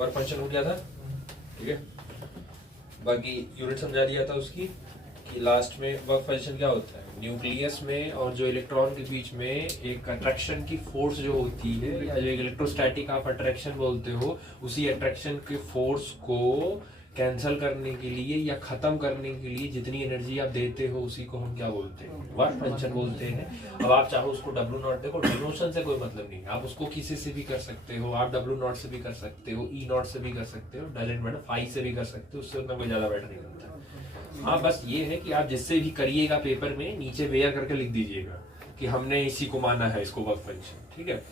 Work function हो गया था, ठीक है। बाकी यूनिट समझा दिया था उसकी कि लास्ट में वर्क फंक्शन क्या होता है, न्यूक्लियस में और जो इलेक्ट्रॉन के बीच में एक अट्रैक्शन की फोर्स जो होती है, या जो एक इलेक्ट्रोस्टैटिक आप अट्रैक्शन बोलते हो, उसी अट्रैक्शन के फोर्स को कैंसल करने के लिए या खत्म करने के लिए जितनी एनर्जी आप देते हो उसी को हम क्या बोलते हैं, वर्क फंक्शन बोलते हैं। अब आप चाहो उसको W0, देखो डायमेंशन से कोई मतलब नहीं है, आप उसको किसी से भी कर सकते हो, आप W0 से भी कर सकते हो, E0 से भी कर सकते हो, डायरेक्ट मैटर फाई से भी कर सकते हो, उससे उतना कोई ज्यादा बैटर नहीं बनता। हाँ बस ये है कि आप जिससे भी करिएगा पेपर में नीचे वेयर करके लिख दीजिएगा कि हमने इसी को माना है, इसको वर्क फंक्शन, ठीक है।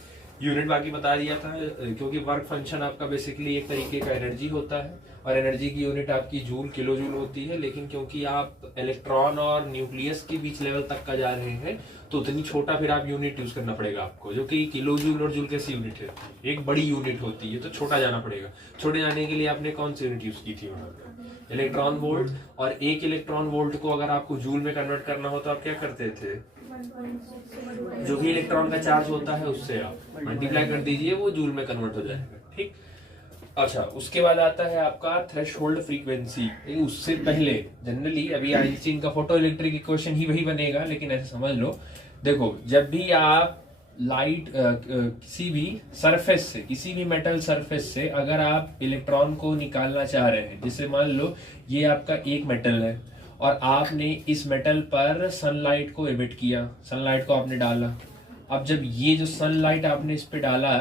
यूनिट बाकी बता दिया था, क्योंकि वर्क फंक्शन आपका बेसिकली एक तरीके का एनर्जी होता है और एनर्जी की यूनिट आपकी जूल किलो जूल होती है, लेकिन क्योंकि आप इलेक्ट्रॉन और न्यूक्लियस के बीच लेवल तक का जा रहे हैं तो उतनी छोटा फिर आप यूनिट यूज करना पड़ेगा आपको, जो कि किलो जूल और जूल कैसी यूनिट है, एक बड़ी यूनिट होती है, तो छोटा जाना पड़ेगा। छोटे जाने के लिए आपने कौन सी यूनिट यूज की थी वहां पे, इलेक्ट्रॉन वोल्ट। और एक इलेक्ट्रॉन वोल्ट को अगर आपको जूल में कन्वर्ट करना हो तो आप क्या करते थे, जो भी इलेक्ट्रॉन का चार्ज होता है उससे आप मल्टीप्लाई कर दीजिए, वो जूल में कन्वर्ट हो जाएगा, ठीक। अच्छा, उसके बाद आता है आपका थ्रेशोल्ड फ्रीक्वेंसी। उससे पहले जनरली अभी आइंस्टीन का फोटो इलेक्ट्रिक इक्वेशन ही वही बनेगा, लेकिन ऐसे समझ लो, देखो जब भी आप लाइट किसी भी सरफेस से, किसी भी मेटल सरफेस से अगर आप इलेक्ट्रॉन को निकालना चाह रहे हैं, जैसे मान लो ये आपका एक मेटल है और आपने इस मेटल पर सनलाइट को एमिट किया, सनलाइट को आपने डाला। अब जब ये जो सनलाइट आपने इस पे डाला,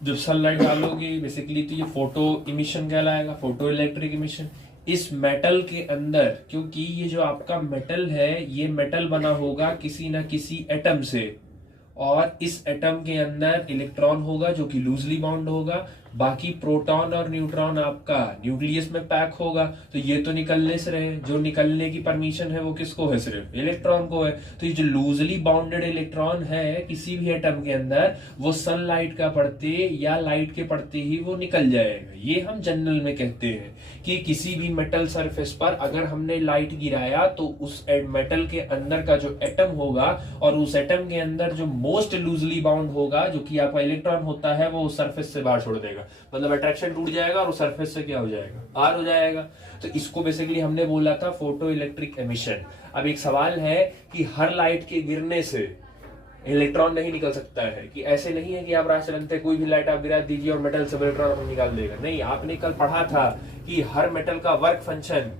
जब सनलाइट डालोगे बेसिकली तो ये फोटो इमिशन कहलाएगा, फोटो इलेक्ट्रिक इमिशन। इस मेटल के अंदर, क्योंकि ये जो आपका मेटल है ये मेटल बना होगा किसी ना किसी एटम से, और इस एटम के अंदर इलेक्ट्रॉन होगा जो कि लूजली बाउंड होगा, बाकी प्रोटॉन और न्यूट्रॉन आपका न्यूक्लियस में पैक होगा। तो ये तो निकलने से रहे, जो निकलने की परमिशन है वो किसको है, सिर्फ इलेक्ट्रॉन को है। तो ये जो लूजली बाउंडेड इलेक्ट्रॉन है किसी भी एटम के अंदर, वो सनलाइट का पड़ते या लाइट के पड़ते ही वो निकल जाएगा। ये हम जनरल में कहते हैं कि किसी भी मेटल सरफेस पर अगर हमने लाइट गिराया तो उस मेटल के अंदर का जो एटम होगा और उस एटम के अंदर जो मोस्ट लूजली बाउंड होगा, जो कि आपका इलेक्ट्रॉन होता है, वो उस सरफेस से बाहर छोड़ देगा। मतलब अट्रैक्शन टूट जाएगा और उस सरफेस से क्या हो जाएगा, बाहर हो जाएगा। तो इसको बेसिकली हमने बोला था फोटो इलेक्ट्रिक एमिशन। अब एक सवाल है कि हर लाइट के गिरने से इलेक्ट्रॉन नहीं निकल सकता है, कि ऐसे नहीं है कि आप राह चलते कोई भी लाइट आप गिरा दीजिए और मेटल से इलेक्ट्रॉन निकाल देगा। नहीं, आपने कल पढ़ा था कि हर मेटल का वर्क फंक्शन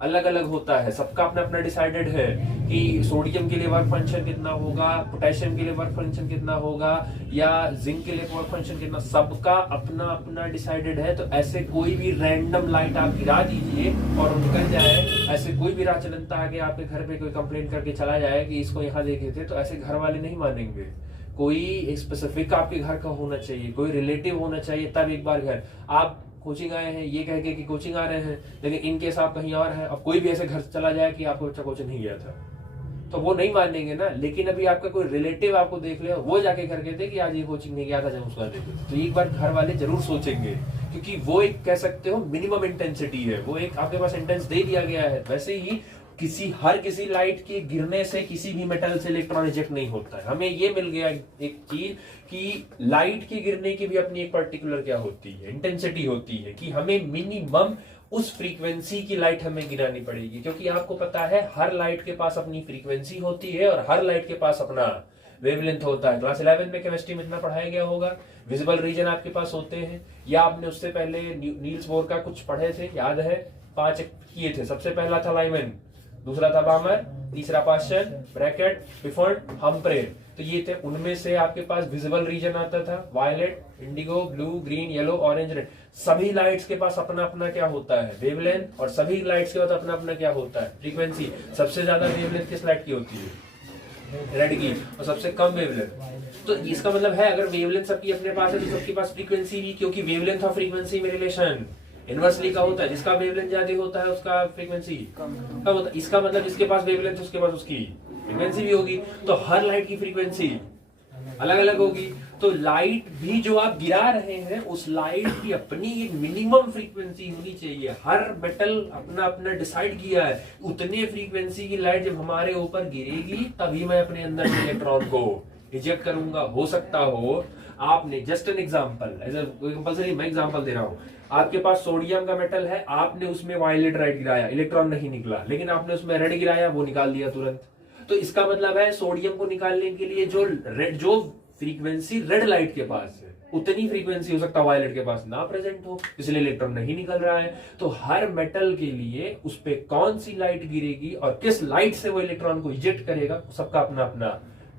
अलग अलग होता है, सबका अपना अपना डिसाइडेड है कि सोडियम के लिए वर्क फंक्शन कितना होगा, पोटेशियम के लिए वर्क फंक्शन कितना होगा, या जिंक के लिए वर्क फंक्शन कितना, सबका अपना अपना डिसाइडेड है। तो ऐसे कोई भी रैंडम लाइट आप गिरा दीजिए और निकल जाए, ऐसे कोई भी राह चलता आके आपके घर पे कोई कंप्लेंट करके चला जाए कि इसको यहाँ देखे थे, तो ऐसे घर वाले नहीं मानेंगे। कोई स्पेसिफिक आपके घर का होना चाहिए, कोई रिलेटिव होना चाहिए, तब एक बार घर आप कोचिंग आए हैं ये कह के कि कोचिंग आ रहे हैं, लेकिन इनकेस आप कहीं और हैं। अब कोई भी ऐसे घर चला जाए कि आपको बच्चा कोचिंग नहीं गया था, तो वो नहीं मानेंगे ना। लेकिन अभी आपका कोई रिलेटिव आपको देख ले, वो जाके घर कहते कि आज ये कोचिंग नहीं गया था, जब उसका देखे, तो एक बार घर वाले जरूर सोचेंगे, क्योंकि वो एक कह सकते हो मिनिमम इंटेंसिटी है, वो एक आपके पास इंटेंस दे दिया गया है। वैसे ही हर किसी लाइट के गिरने से किसी भी मेटल से इलेक्ट्रॉन इजेक्ट नहीं होता है। हमें ये मिल गया एक चीज कि लाइट के गिरने की भी अपनी एक पर्टिकुलर क्या होती है, इंटेंसिटी होती है, कि हमें मिनिमम उस फ्रीक्वेंसी की लाइट हमें गिरानी पड़ेगी। क्योंकि आपको पता है हर लाइट के पास अपनी फ्रीक्वेंसी होती है और हर लाइट के पास अपना वेवलेंथ होता है। क्लास 11 में केमिस्ट्री में इतना पढ़ाया गया होगा। विजिबल रीजन आपके पास होते हैं, या आपने उससे पहले नील्स बोर का कुछ पढ़े थे, याद है, 5 किए थे। सबसे पहला था लाइमन, दूसरा था बामर, तीसरा पास्चन, ब्रैकेट, बिफोर्ड, हम्प्रे। तो ये थे, उनमें से आपके पास विजिबल रीजन आता था, violet, indigo, blue, green, yellow, orange, red. सभी लाइट्स के पास अपना अपना क्या होता है, वेवलेंथ, और सभी लाइट्स के पास अपना अपना क्या होता है, फ्रीक्वेंसी। सबसे ज्यादा वेवलेंथ किस लाइट की होती है, रेड की, और सबसे कम वेवलेंथ। तो इसका मतलब है अगर वेवलेंथ सबकी अपने पास है तो सबके पास फ्रीक्वेंसी भी, क्योंकि वेवलेंथ और फ्रीक्वेंसी में रिलेशन इनवर्सली का होता है, जिसका वेवलेंथ ज्यादा होता है उसका फ्रीक्वेंसी कम होता है। इसका मतलब जिसके पास वेवलेंथ उसके पास उसकी फ्रीक्वेंसी भी होगी। तो हर लाइट की फ्रीक्वेंसी अलग अलग होगी। तो लाइट भी जो आप गिरा रहे हैं उस लाइट की अपनी एक मिनिमम फ्रीक्वेंसी होनी चाहिए। हर मेटल अपना अपना डिसाइड किया है, उतने फ्रीक्वेंसी की लाइट जब हमारे ऊपर गिरेगी तभी मैं अपने अंदर के इलेक्ट्रॉन को इजेक्ट करूंगा। हो सकता हो आपने, just an example, as a compulsory मैं एग्जांपल दे रहा हूं, आपके पास सोडियम का मेटल है, आपने उसमें वायलेट रेड गिराया, इलेक्ट्रॉन नहीं निकला, लेकिन आपने उसमें रेड गिराया, वो निकाल दिया तुरंत। तो इसका मतलब है सोडियम को निकालने के लिए जो फ्रीक्वेंसी रेड लाइट के पास है उतनी फ्रीक्वेंसी हो सकता है वायलेट के पास ना प्रेजेंट हो, इसलिए इलेक्ट्रॉन नहीं निकल रहा है। तो हर मेटल के लिए उस पे कौन सी लाइट गिरेगी और किस लाइट से वो इलेक्ट्रॉन को इजेक्ट करेगा, सबका अपना अपना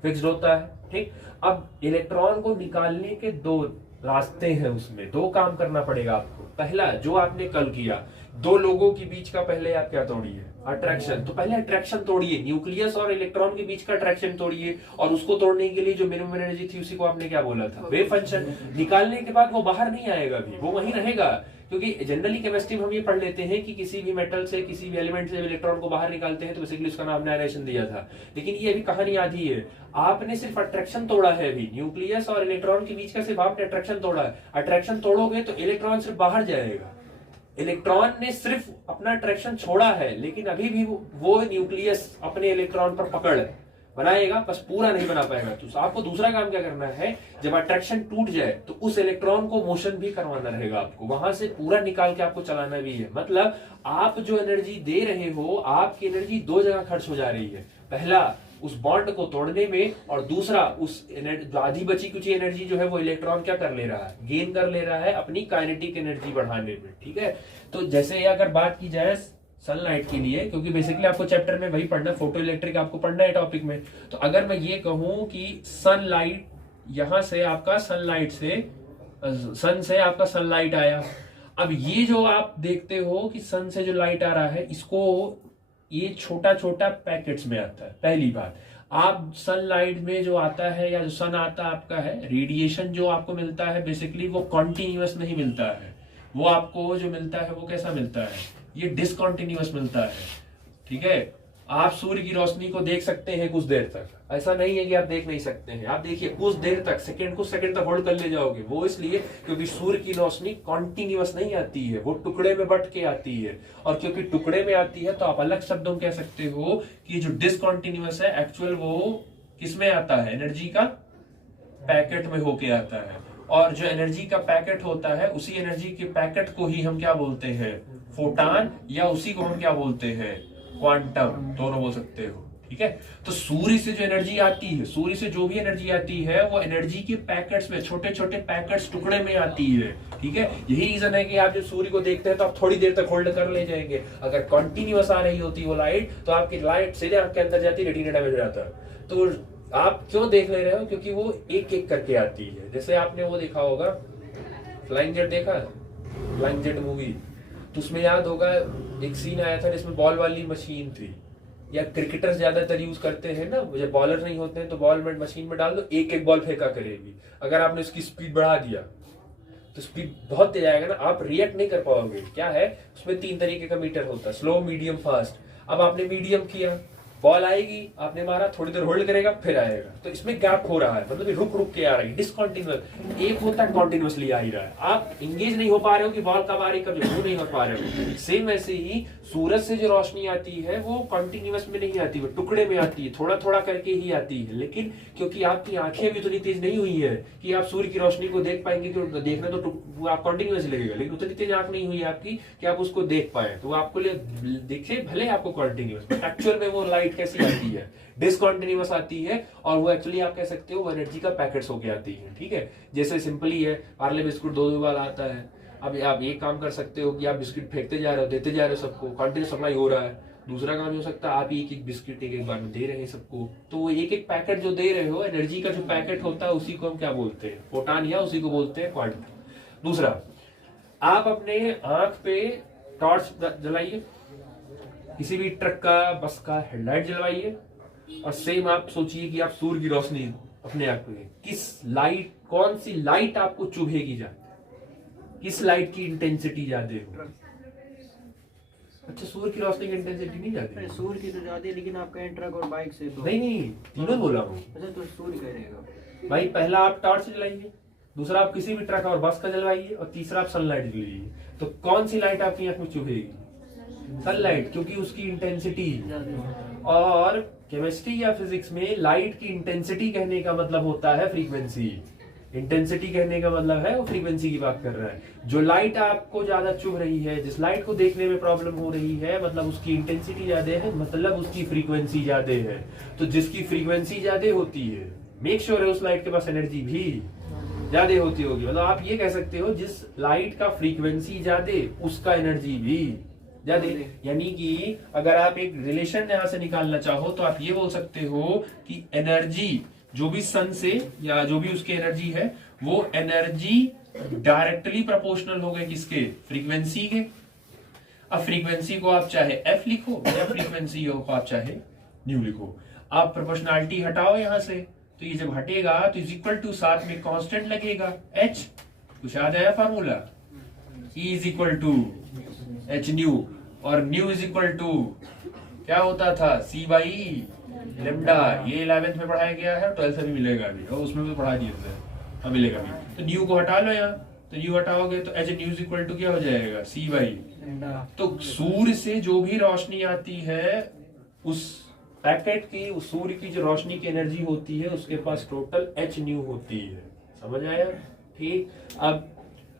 फिक्स्ड होता है। ठीक, अब इलेक्ट्रॉन को निकालने के दो रास्ते हैं, उसमें दो काम करना पड़ेगा आपको। पहला जो आपने कल किया, दो लोगों के बीच का पहले आप क्या तोड़िए, अट्रैक्शन। तो पहले अट्रैक्शन तोड़िए, न्यूक्लियस और इलेक्ट्रॉन के बीच का अट्रैक्शन तोड़िए, और उसको तोड़ने के लिए जो मिनिमम एनर्जी थी उसी को आपने क्या बोला था, वेव फंक्शन। निकालने के बाद वो बाहर नहीं आएगा भी, वो वहीं रहेगा, क्योंकि जनरली केमिस्ट्री में हम ये पढ़ लेते हैं कि किसी भी मेटल से, किसी भी एलिमेंट से इलेक्ट्रॉन को बाहर निकालते हैं तो बेसिकली उसका नाम नाइट्रेशन दिया था। लेकिन ये अभी कहानी आधी है, आपने सिर्फ अट्रैक्शन तोड़ा है अभी, न्यूक्लियस और इलेक्ट्रॉन के बीच का सिर्फ आपने अट्रैक्शन तोड़ा है। अट्रैक्शन तोड़ोगे तो इलेक्ट्रॉन सिर्फ बाहर जाएगा, इलेक्ट्रॉन ने सिर्फ अपना अट्रैक्शन छोड़ा है, लेकिन अभी भी वो न्यूक्लियस अपने इलेक्ट्रॉन पर पकड़ बनाएगा, बस पूरा नहीं बना पाएगा। तो आपको दूसरा काम क्या करना है, जब अट्रैक्शन टूट जाए तो उस इलेक्ट्रॉन को मोशन भी करवाना रहेगा आपको, वहां से पूरा निकाल के आपको चलाना भी है। मतलब आप जो एनर्जी दे रहे हो, आपकी एनर्जी दो जगह खर्च हो जा रही है, पहला उस बॉन्ड को तोड़ने में, और दूसरा उस आधी बची कुछ एनर्जी जो है वो इलेक्ट्रॉन क्या कर ले रहा है, गेन कर ले रहा है अपनी काइनेटिक एनर्जी बढ़ाने में। ठीक है, तो जैसे अगर बात की जाए सनलाइट के लिए, क्योंकि बेसिकली आपको चैप्टर में वही पढ़ना है, फोटो इलेक्ट्रिक आपको पढ़ना है टॉपिक में, तो अगर मैं ये कहूं कि सनलाइट, यहां से आपका सनलाइट से, सन से आपका सनलाइट आया, अब ये जो आप देखते हो कि सन से जो लाइट आ रहा है, इसको ये छोटा छोटा पैकेट्स में आता है। पहली बात, आप सनलाइट में जो आता है या जो सन आता आपका है, रेडिएशन जो आपको मिलता है बेसिकली वो कॉन्टिन्यूअस नहीं मिलता है, वो आपको जो मिलता है वो कैसा मिलता है, ये डिसकॉन्टिन्यूअस मिलता है। ठीक है, आप सूर्य की रोशनी को देख सकते हैं कुछ देर तक, ऐसा नहीं है कि आप देख नहीं सकते हैं, आप देखिए कुछ देर तक, कुछ सेकंड तक होल्ड कर ले जाओगे। वो इसलिए क्योंकि सूर्य की रोशनी कॉन्टिन्यूअस नहीं आती है, वो टुकड़े में बट के आती है, और क्योंकि टुकड़े में आती है तो आप अलग शब्दों में कह सकते हो कि जो डिसकॉन्टिन्यूअस है एक्चुअल वो किसमें आता है, एनर्जी का पैकेट में होके आता है, और जो एनर्जी का पैकेट होता है उसी एनर्जी के पैकेट को ही हम क्या बोलते हैं, फोटान, या उसी को हम क्या बोलते हैं, क्वांटम, दोनों बोल सकते हो। ठीक है, तो सूर्य से जो एनर्जी आती है, सूर्य से जो भी एनर्जी आती है वो एनर्जी के पैकेट्स में, छोटे छोटे पैकेट्स, टुकड़े में आती है। ठीक है, यही रीजन है कि आप जब सूर्य को देखते हैं तो आप थोड़ी देर तक होल्ड कर ले जाएंगे। अगर कंटिन्यूअस आ रही होती वो लाइट तो आपकी लाइट सीधे आंख के अंदर जाती, रेटिना डैमेज हो जाता। तो आप क्यों देख ले रहे हो, क्योंकि वो एक एक करके आती है। जैसे आपने वो देखा होगा फ्लाइंग जेट, देखा फ्लाइंग जेट मूवी, तो उसमें याद होगा एक सीन आया था जिसमें बॉल वाली मशीन थी, या क्रिकेटर्स ज्यादातर यूज करते हैं ना, जब बॉलर नहीं होते हैं तो बॉल में मशीन में डाल दो, एक एक बॉल फेंका करेगी। अगर आपने उसकी स्पीड बढ़ा दिया तो स्पीड बहुत तेज आएगा ना, आप रिएक्ट नहीं कर पाओगे। क्या है उसमें 3 तरीके का मीटर होता है, स्लो, मीडियम, फास्ट। अब आपने मीडियम किया, बॉल आएगी, आपने मारा, थोड़ी देर होल्ड करेगा, फिर आएगा, तो इसमें गैप हो रहा है, मतलब रुक रुक के आ रही है, डिसकंटिन्यूअस। एक होता है कॉन्टिन्यूअसली आ ही रहा है, आप इंगेज नहीं हो पा रहे हो कि बॉल कब आ रही कब नहीं हो पा रहे हो। सेम वैसे ही सूरज से जो रोशनी आती है वो कंटिन्यूअस में नहीं आती, वो टुकड़े में आती है, थोड़ा थोड़ा करके ही आती है। लेकिन क्योंकि आपकी आंखें भी उतनी तेज नहीं हुई है कि आप सूर्य की रोशनी को देख पाएंगे, तो देखना तो आप कंटिन्यूअस लगेगा, लेकिन उतनी तेज आंख नहीं हुई है आपकी कि आप उसको देख पाए, तो आपको देखिए भले आपको कंटिन्यूअस, बट एक्चुअल में वो लाइट कैसी आती है, डिसकंटिन्यूअस आती है, और वो एक्चुअली आप कह सकते हो वो एनर्जी का पैकेट्स होके आती है। ठीक है, जैसे सिंपली है, पार्ले बिस्कुट 2 बार आता है। अब आप ये काम कर सकते हो कि आप बिस्किट फेंकते जा रहे हो, देते जा रहे हो सबको, कंटिन्यू सप्लाई हो रहा है। दूसरा काम हो सकता है आप एक एक बिस्किट एक एक बार में दे रहे हैं सबको, तो वो एक एक पैकेट जो दे रहे हो, एनर्जी का जो पैकेट होता है उसी को हम क्या बोलते हैं, फोटान, या उसी को बोलते हैं क्वांटम। दूसरा, आप अपने आंख पे टॉर्च जलाइए, किसी भी ट्रक का, बस का हेडलाइट जलवाइए, और सेम आप सोचिए कि आप सूर्य की रोशनी अपने आप में, किस लाइट, कौन सी लाइट आपको चुभेगी ज्यादा, किस लाइट की इंटेंसिटी ज्यादा हो? अच्छा, सूर्य की रोशनी की इंटेंसिटी नहीं जाती, सूर्य की तो ज्यादा है, लेकिन आप कहें ट्रक और बाइक से तो नहीं, तीनों बोला हूँ। अच्छा, तो सूर्य का रहेगा भाई, पहला आप टॉर्च जलाइए, दूसरा आप किसी भी ट्रक और बस का जलवाइए, और तीसरा आप सनलाइट जलाइए। तो कौन सी लाइट आपकी आंख में चुभेगी? सनलाइट, क्योंकि उसकी इंटेंसिटी और केमिस्ट्री या फिजिक्स में लाइट की इंटेंसिटी कहने का मतलब होता है फ्रीक्वेंसी। इंटेंसिटी कहने का मतलब है वो फ्रीक्वेंसी की बात कर रहा है। जो लाइट आपको ज्यादा चुभ रही है, जिस लाइट को देखने में प्रॉब्लम हो रही है, मतलब उसकी इंटेंसिटी ज्यादा है, मतलब उसकी फ्रीक्वेंसी ज्यादा है। तो जिसकी फ्रीक्वेंसी ज्यादा होती है, मेक श्योर है उस लाइट के पास एनर्जी भी ज्यादा होती होगी। मतलब आप ये कह सकते हो जिस लाइट का फ्रीक्वेंसी ज्यादा उसका एनर्जी भी ज्यादा। यानी कि अगर आप एक रिलेशन यहां से निकालना चाहो तो आप ये बोल सकते हो कि एनर्जी जो भी सन से या जो भी उसकी एनर्जी है, वो एनर्जी डायरेक्टली प्रोपोर्शनल हो गए किसके, फ्रीक्वेंसी के। अब फ्रीक्वेंसी को आप चाहे एफ लिखो या फ्रीक्वेंसी को आप चाहे न्यू लिखो। आप प्रोपोर्शनलिटी हटाओ यहां से, तो ये जब हटेगा तो इज इक्वल टू साथ में कांस्टेंट लगेगा एच। कुछ याद आया formula, E is equal to H nu, और न्यू इज इक्वल टू क्या होता था, सी बाई लेमडा। ये 11th में पढ़ाया गया है, 12th में भी मिलेगा अभी, और उसमें भी पढ़ा दिए थे, अब मिलेगा भी। तो न्यू को हटा लो यहाँ, तो न्यू हटाओगे तो H nu is equal to क्या हो जाएगा, सी बाई। तो सूर्य से जो भी रोशनी आती है, उस पैकेट की, उस सूर्य की जो रोशनी की एनर्जी होती है, उसके पास टोटल एच न्यू होती है। समझ आया? ठीक। अब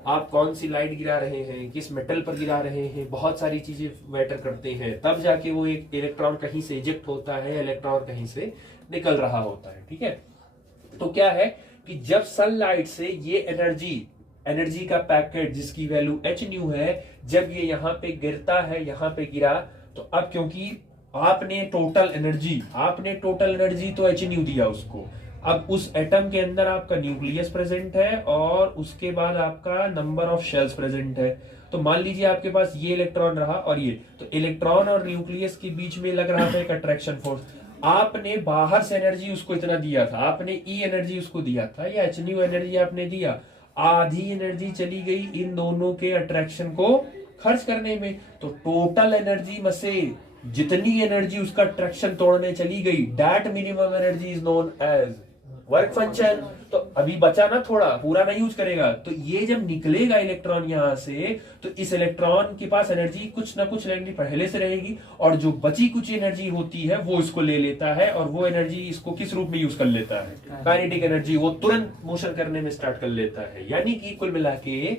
आप कौन सी लाइट गिरा रहे हैं, किस मेटल पर गिरा रहे हैं, बहुत सारी चीजें मैटर करते हैं। तब जाके वो एक इलेक्ट्रॉन कहीं से इजेक्ट होता है, इलेक्ट्रॉन कहीं से निकल रहा होता है। ठीक है। तो क्या है कि जब सनलाइट से ये एनर्जी का पैकेट जिसकी वैल्यू एच न्यू है, जब ये यहाँ पे गिरता है, यहाँ पे गिरा, तो अब क्योंकि आपने टोटल एनर्जी तो एच न्यू दिया उसको, अब उस एटम के अंदर आपका न्यूक्लियस प्रेजेंट है और उसके बाद आपका नंबर ऑफ शेल्स प्रेजेंट है। तो मान लीजिए आपके पास ये इलेक्ट्रॉन रहा और ये, तो इलेक्ट्रॉन और न्यूक्लियस के बीच में लग रहा था एक अट्रैक्शन फोर्स। आपने बाहर से एनर्जी उसको इतना दिया था, आपने ई एनर्जी उसको दिया था या एच न्यू एनर्जी आपने दिया, आधी एनर्जी चली गई इन दोनों के अट्रैक्शन को खर्च करने में। तो टोटल एनर्जी में से जितनी एनर्जी उसका अट्रैक्शन तोड़ने चली गई, that minimum energy is known as work function. तो अभी बचा ना थोड़ा, पूरा नहीं यूज करेगा, तो ये जब निकलेगा इलेक्ट्रॉन यहां से, तो इस इलेक्ट्रॉन के पास एनर्जी कुछ ना कुछ एनर्जी पहले से रहेगी, और जो बची कुछ एनर्जी होती है वो इसको ले लेता है, और वो एनर्जी इसको किस रूप में यूज कर लेता है, काइनेटिक एनर्जी। वो तुरंत मोशन करने में स्टार्ट कर लेता है। यानी कि कुल मिला के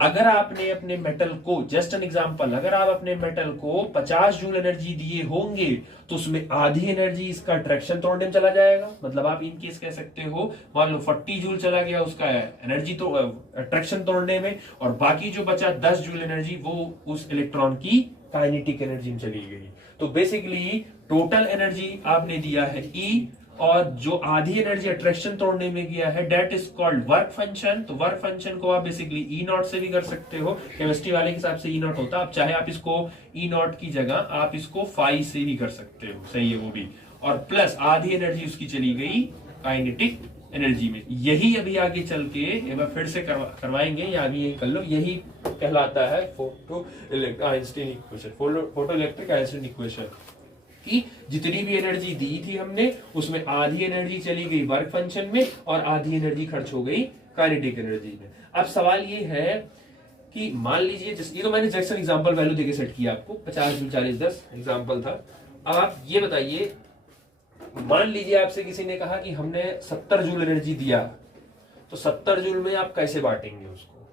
अगर आपने अपने मेटल को, जस्ट एन एग्जांपल, अगर आप अपने मेटल को 50 जूल एनर्जी दिए होंगे, तो उसमें आधी एनर्जी इसका अट्रैक्शन तोड़ने में चला जाएगा। मतलब आप इन केस कह सकते हो, मान लो 40 जूल चला गया उसका एनर्जी तो अट्रैक्शन तोड़ने में, और बाकी जो बचा 10 जूल एनर्जी वो उस इलेक्ट्रॉन की काइनेटिक एनर्जी में चली गई। तो बेसिकली टोटल एनर्जी आपने दिया है E, और जो आधी एनर्जी अट्रैक्शन तोड़ने में गया है, that is called work function. तो वर्क फंक्शन को आप बेसिकली ई नॉट से भी कर सकते हो, केमिस्ट्री वाले के हिसाब से ई नॉट होता है। आप चाहे आप इसको ई नॉट की जगह आप इसको फाई से भी कर सकते हो, सही है वो भी। और प्लस आधी एनर्जी उसकी चली गई काइनेटिक एनर्जी में। यही अभी आगे चल के एक बार फिर से करवाएंगे, या अभी ये कर लो, यही कहलाता है photo Einstein equation, photo electric Einstein equation, कि जितनी भी एनर्जी दी थी हमने, उसमें आधी एनर्जी चली गई वर्क फंक्शन में और आधी एनर्जी खर्च हो गई काइनेटिक एनर्जी में। अब सवाल ये है कि मान लीजिए, ये तो मैंने जैक्सन एग्जांपल वैल्यू देके सेट किया आपको, 50 जूल 40 10 एग्जांपल था। अब आप ये बताइए, मान लीजिए आपसे किसी ने कहा कि हमने 70 जूल एनर्जी दिया, तो 70 जूल में आप कैसे बांटेंगे उसको,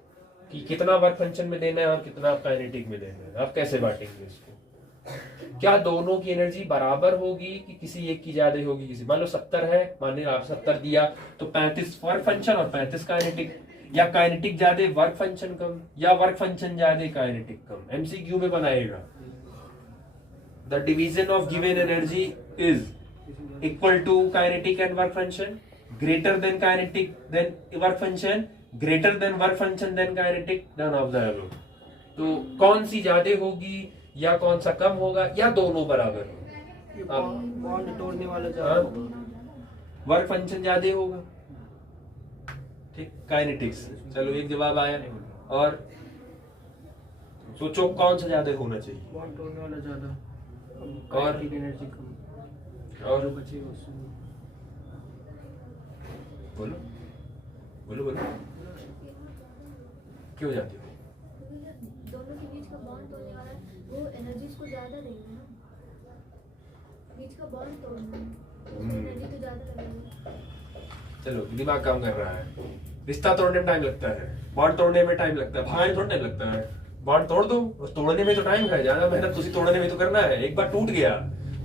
कि कितना वर्क फंक्शन में देना है और कितना काइनेटिक में देना है, आप कैसे बांटेंगे उसको? क्या दोनों की एनर्जी बराबर होगी कि किसी एक की ज्यादा होगी? किसी, मान लो 70 है, माने आप 70 दिया, तो 35 वर्क फंक्शन और 35 काइनेटिक, या काइनेटिक ज्यादा वर्क फंक्शन कम, या वर्क फंक्शन ज्यादा काइनेटिक कम। एमसीक्यू में बनाएगा, the division of given energy is equal to kinetic and work function, greater than kinetic than work function, greater than work function than kinetic, none of the above. तो कौन सी ज्यादा होगी या कौन सा कम होगा, या दोनों बराबर होगा? बॉन्ड तोड़ने वाला ज्यादा होगा, वर्क फंक्शन ज्यादा होगा, ठीक, काइनेटिक्स। चलो एक जवाब आया, और सोचो कौन सा ज्यादा होना चाहिए? बॉन्ड तोड़ने वाला ज्यादा, और एनर्जी कम, और जो बचेगा उसमें। बोलो बोलो बोलो, क्यों जाती हो? दोनों के बीच का बॉन्ड तोड़ने वाला वो एनर्जीज को ज्यादा देगा ना। बीच का बॉन्ड तोड़ना है, उसमें एनर्जी तो ज्यादा लगेगी। चलो दिमाग काम कर रहा है। रिश्ता तोड़ने में टाइम लगता है, बॉन्ड तोड़ने में टाइम लगता है, भाई थोड़ा टाइम लगता है। बॉन्ड तोड़ दो, बस तोड़ने में तो टाइम है, ज्यादा मेहनत तुझे तोड़ने में तो करना है। एक बार टूट गया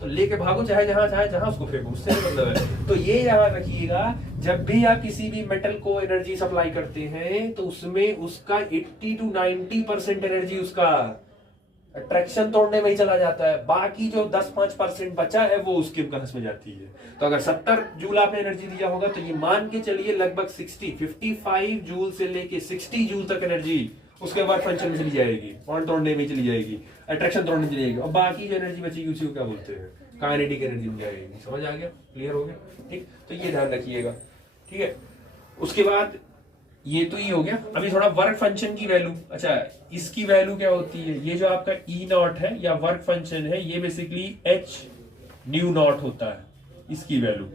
तो लेके भागो, चाहे जहां उसको फेंको, उससे नहीं मतलब है। तो ये याद रखिएगा, जब भी आप किसी भी मेटल को एनर्जी सप्लाई करते हैं तो उसमें उसका 80 to 90% एनर्जी उसका अट्रैक्शन तोड़ने में ही चला जाता है। बाकी जो 10-5% बचा है वो उसके इम्कांस में जाती है। तो अगर 70 जूल आपने एनर्जी दिया होगा तो ये मान के चलिए लगभग 55 जूल से लेके 60 जूल तक एनर्जी उसके बाद फंक्शन में चली जाएगी, बॉन्ड तोड़ने में चली जाएगी, अट्रैक्शन तोड़ने में चली जाएगी, और बाकी जो एनर्जी बचेगी उसी को क्या बोलते हैं, काइनेटिक एनर्जी में जाएगी। समझ आ गया? क्लियर हो गया? ठीक, तो ये ध्यान रखिएगा। ठीक है, उसके बाद ये तो ये हो गया। अभी थोड़ा वर्क फंक्शन की वैल्यू। अच्छा, इसकी वैल्यू क्या होती है? ये जो आपका ई नॉट है या वर्क फंक्शन है, ये बेसिकली एच न्यू नॉट होता है इसकी वैल्यू,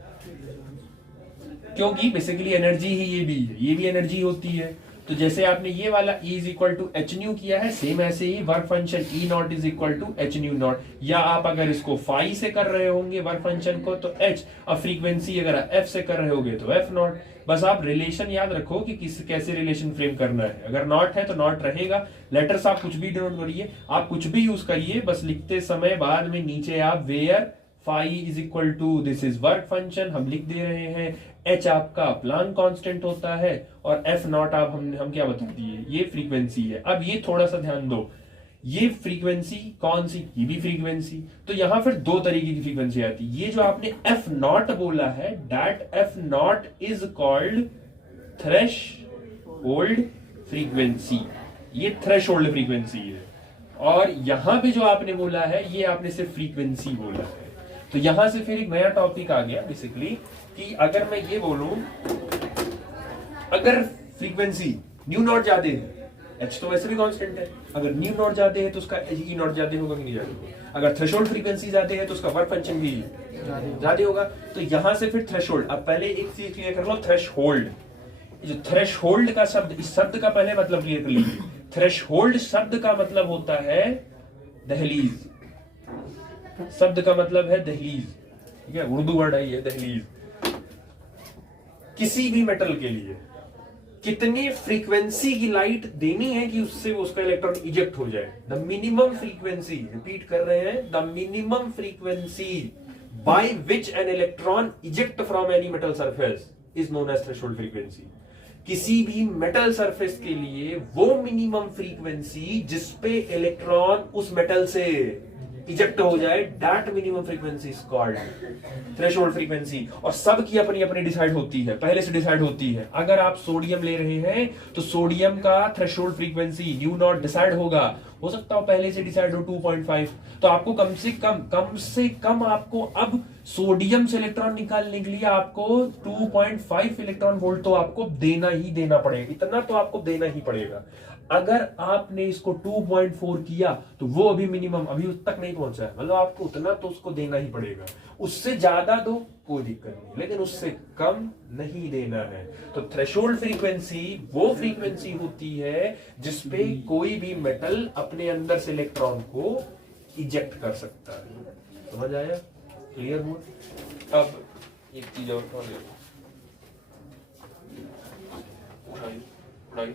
क्योंकि बेसिकली एनर्जी ही ये भी एनर्जी होती है। तो जैसे आपने ये वाला E is equal to H nu किया है, सेम ऐसे ही work function E naught is equal to H nu naught, या आप अगर इसको फाई से कर रहे होंगे वर्क फंक्शन को तो एच, और फ्रीक्वेंसी अगर एफ से कर रहे होगे तो एफ नॉट। बस आप रिलेशन याद रखो कि कैसे रिलेशन फ्रेम करना है। अगर नॉट है तो नॉट रहेगा। लेटर्स आप कुछ भी डिनोट करिए, आप कुछ भी यूज करिए, बस लिखते समय बाद में नीचे आप where phi is equal to this is work function हम लिख दे रहे हैं, एच आपका प्लांक कांस्टेंट होता है, और एफ नॉट आप हम क्या बता दिए, ये फ्रीक्वेंसी है। अब ये थोड़ा सा ध्यान दो, ये फ्रीक्वेंसी कौन सी? ये भी फ्रीक्वेंसी। तो यहां फिर दो तरीके की फ्रीक्वेंसी आती है। ये जो आपने एफ नॉट बोला है, that F not is called threshold frequency, ये थ्रेशहोल्ड फ्रीक्वेंसी है। और यहां पे जो आपने बोला है, ये आपने सिर्फ फ्रीक्वेंसी बोला है। तो यहां से फिर एक नया टॉपिक आ गया बेसिकली, कि अगर मैं ये बोलूं, अगर फ्रीक्वेंसी न्यू नॉट जाते हैं, एच तो वैसे भी कांस्टेंट है, अगर न्यू नॉट जाते हैं तो उसका एच ई नॉट जाते होगा कि नहीं जाते होगा। अगर थ्रेशोल्ड फ्रीक्वेंसी जाते हैं तो उसका वर्क फंक्शन भी जाते होगा। तो यहां से फिर थ्रेशोल्ड। अब पहले एक चीज क्लियर कर लो, थ्रेशहोल्ड, जो थ्रेशहोल्ड का शब्द, इस शब्द का पहले मतलब क्लियर कर लीजिए। थ्रेशहोल्ड शब्द का मतलब होता है दहलीज, शब्द का मतलब है दहलीज। ठीक है, उर्दू वर्ड है ये दहलीज। किसी भी मेटल के लिए कितनी फ्रीक्वेंसी की लाइट देनी है कि उससे उसका इलेक्ट्रॉन इजेक्ट हो जाए? द मिनिमम फ्रीक्वेंसी, रिपीट कर रहे हैं, the minimum frequency by which an electron eject from any metal surface is known as threshold frequency. किसी भी मेटल सरफेस के लिए वो मिनिमम फ्रीक्वेंसी जिसपे इलेक्ट्रॉन उस मेटल से इजेक्ट हो जाए, that minimum frequency is called threshold frequency. और सबकी अपनी अपनी डिसाइड होती है, पहले से डिसाइड होती है। अगर आप सोडियम ले रहे हैं तो सोडियम का threshold frequency new not decide होगा, हो सकता है पहले से डिसाइड हो 2.5। तो आपको कम से कम आपको अब सोडियम से इलेक्ट्रॉन निकालने के लिए आपको 2.5 इलेक्ट्रॉन वोल्ट तो आपको देना ही देना पड़ेगा, इतना तो आपको देना ही पड़ेगा। अगर आपने इसको 2.4 किया तो वो अभी मिनिमम अभी उस तक नहीं पहुंचा है, मतलब आपको उतना तो उसको देना ही पड़ेगा। उससे ज्यादा दो कोई दिक्कत नहीं, लेकिन उससे कम नहीं देना है। तो थ्रेशोल्ड फ्रीक्वेंसी वो फ्रीक्वेंसी होती है जिसपे कोई भी मेटल अपने अंदर से इलेक्ट्रॉन को इजेक्ट कर सकता है। समझ आया? क्लियर हुआ? अब एक चीज और उड़ाई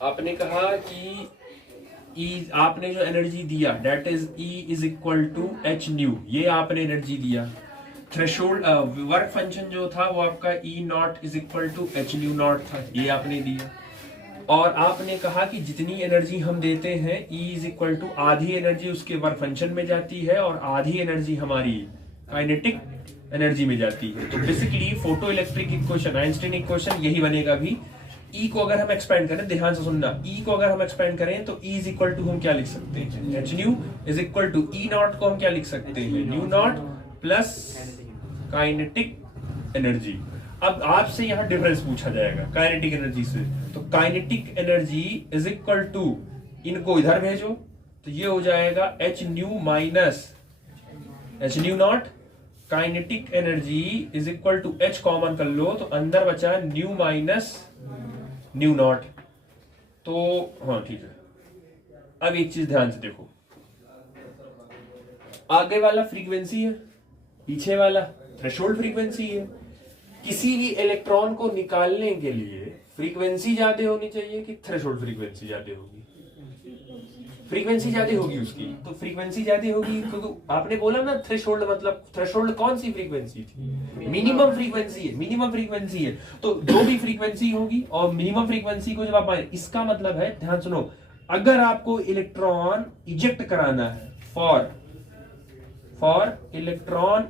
आपने कहा कि E, आपने जो एनर्जी दिया that is E is equal to H nu, ये आपने एनर्जी दिया। थ्रेशोल्ड वर्क फंक्शन जो था वो आपका E not is equal to H nu not था, ये आपने दिया। और आपने कहा कि जितनी एनर्जी हम देते हैं E इज इक्वल टू आधी एनर्जी उसके वर्क फंक्शन में जाती है और आधी एनर्जी हमारी काइनेटिक एनर्जी में जाती है। तो basically photo electric equation, Einstein equation यही बनेगा भी। E को अगर हम एक्सपेंड करें, ध्यान से सुनना, E को अगर हम एक्सपेंड करें तो E इज इक्वल टू हम क्या लिख सकते हैं, H nu is equal to E not को हम क्या लिख सकते हैं, nu not plus kinetic energy. अब आपसे यहां डिफरेंस पूछा जाएगा काइनेटिक एनर्जी से, तो kinetic energy is equal to, इनको इधर भेजो तो ये हो जाएगा H nu minus H nu not kinetic energy is equal to H common कर लो तो अंदर बचा न्यू माइनस न्यू नॉट। तो हाँ ठीक है। अब एक चीज ध्यान से देखो, आगे वाला फ्रीक्वेंसी है, पीछे वाला थ्रेशोल्ड फ्रीक्वेंसी है। किसी भी इलेक्ट्रॉन को निकालने के लिए फ्रीक्वेंसी ज्यादा होनी चाहिए कि थ्रेशोल्ड फ्रीक्वेंसी ज्यादा होगी? फ्रीक्वेंसी ज्यादा होगी उसकी। तो फ्रीक्वेंसी ज्यादा होगी तो आपने बोला ना थ्रेशोल्ड, मतलब थ्रेशोल्ड कौन सी फ्रीक्वेंसी थी? मिनिमम फ्रीक्वेंसी है, मिनिमम फ्रीक्वेंसी है। तो जो भी फ्रीक्वेंसी होगी और मिनिमम फ्रीक्वेंसी को जब आप पाए, इसका मतलब है, ध्यान सुनो, अगर आपको इलेक्ट्रॉन इजेक्ट कराना है for electron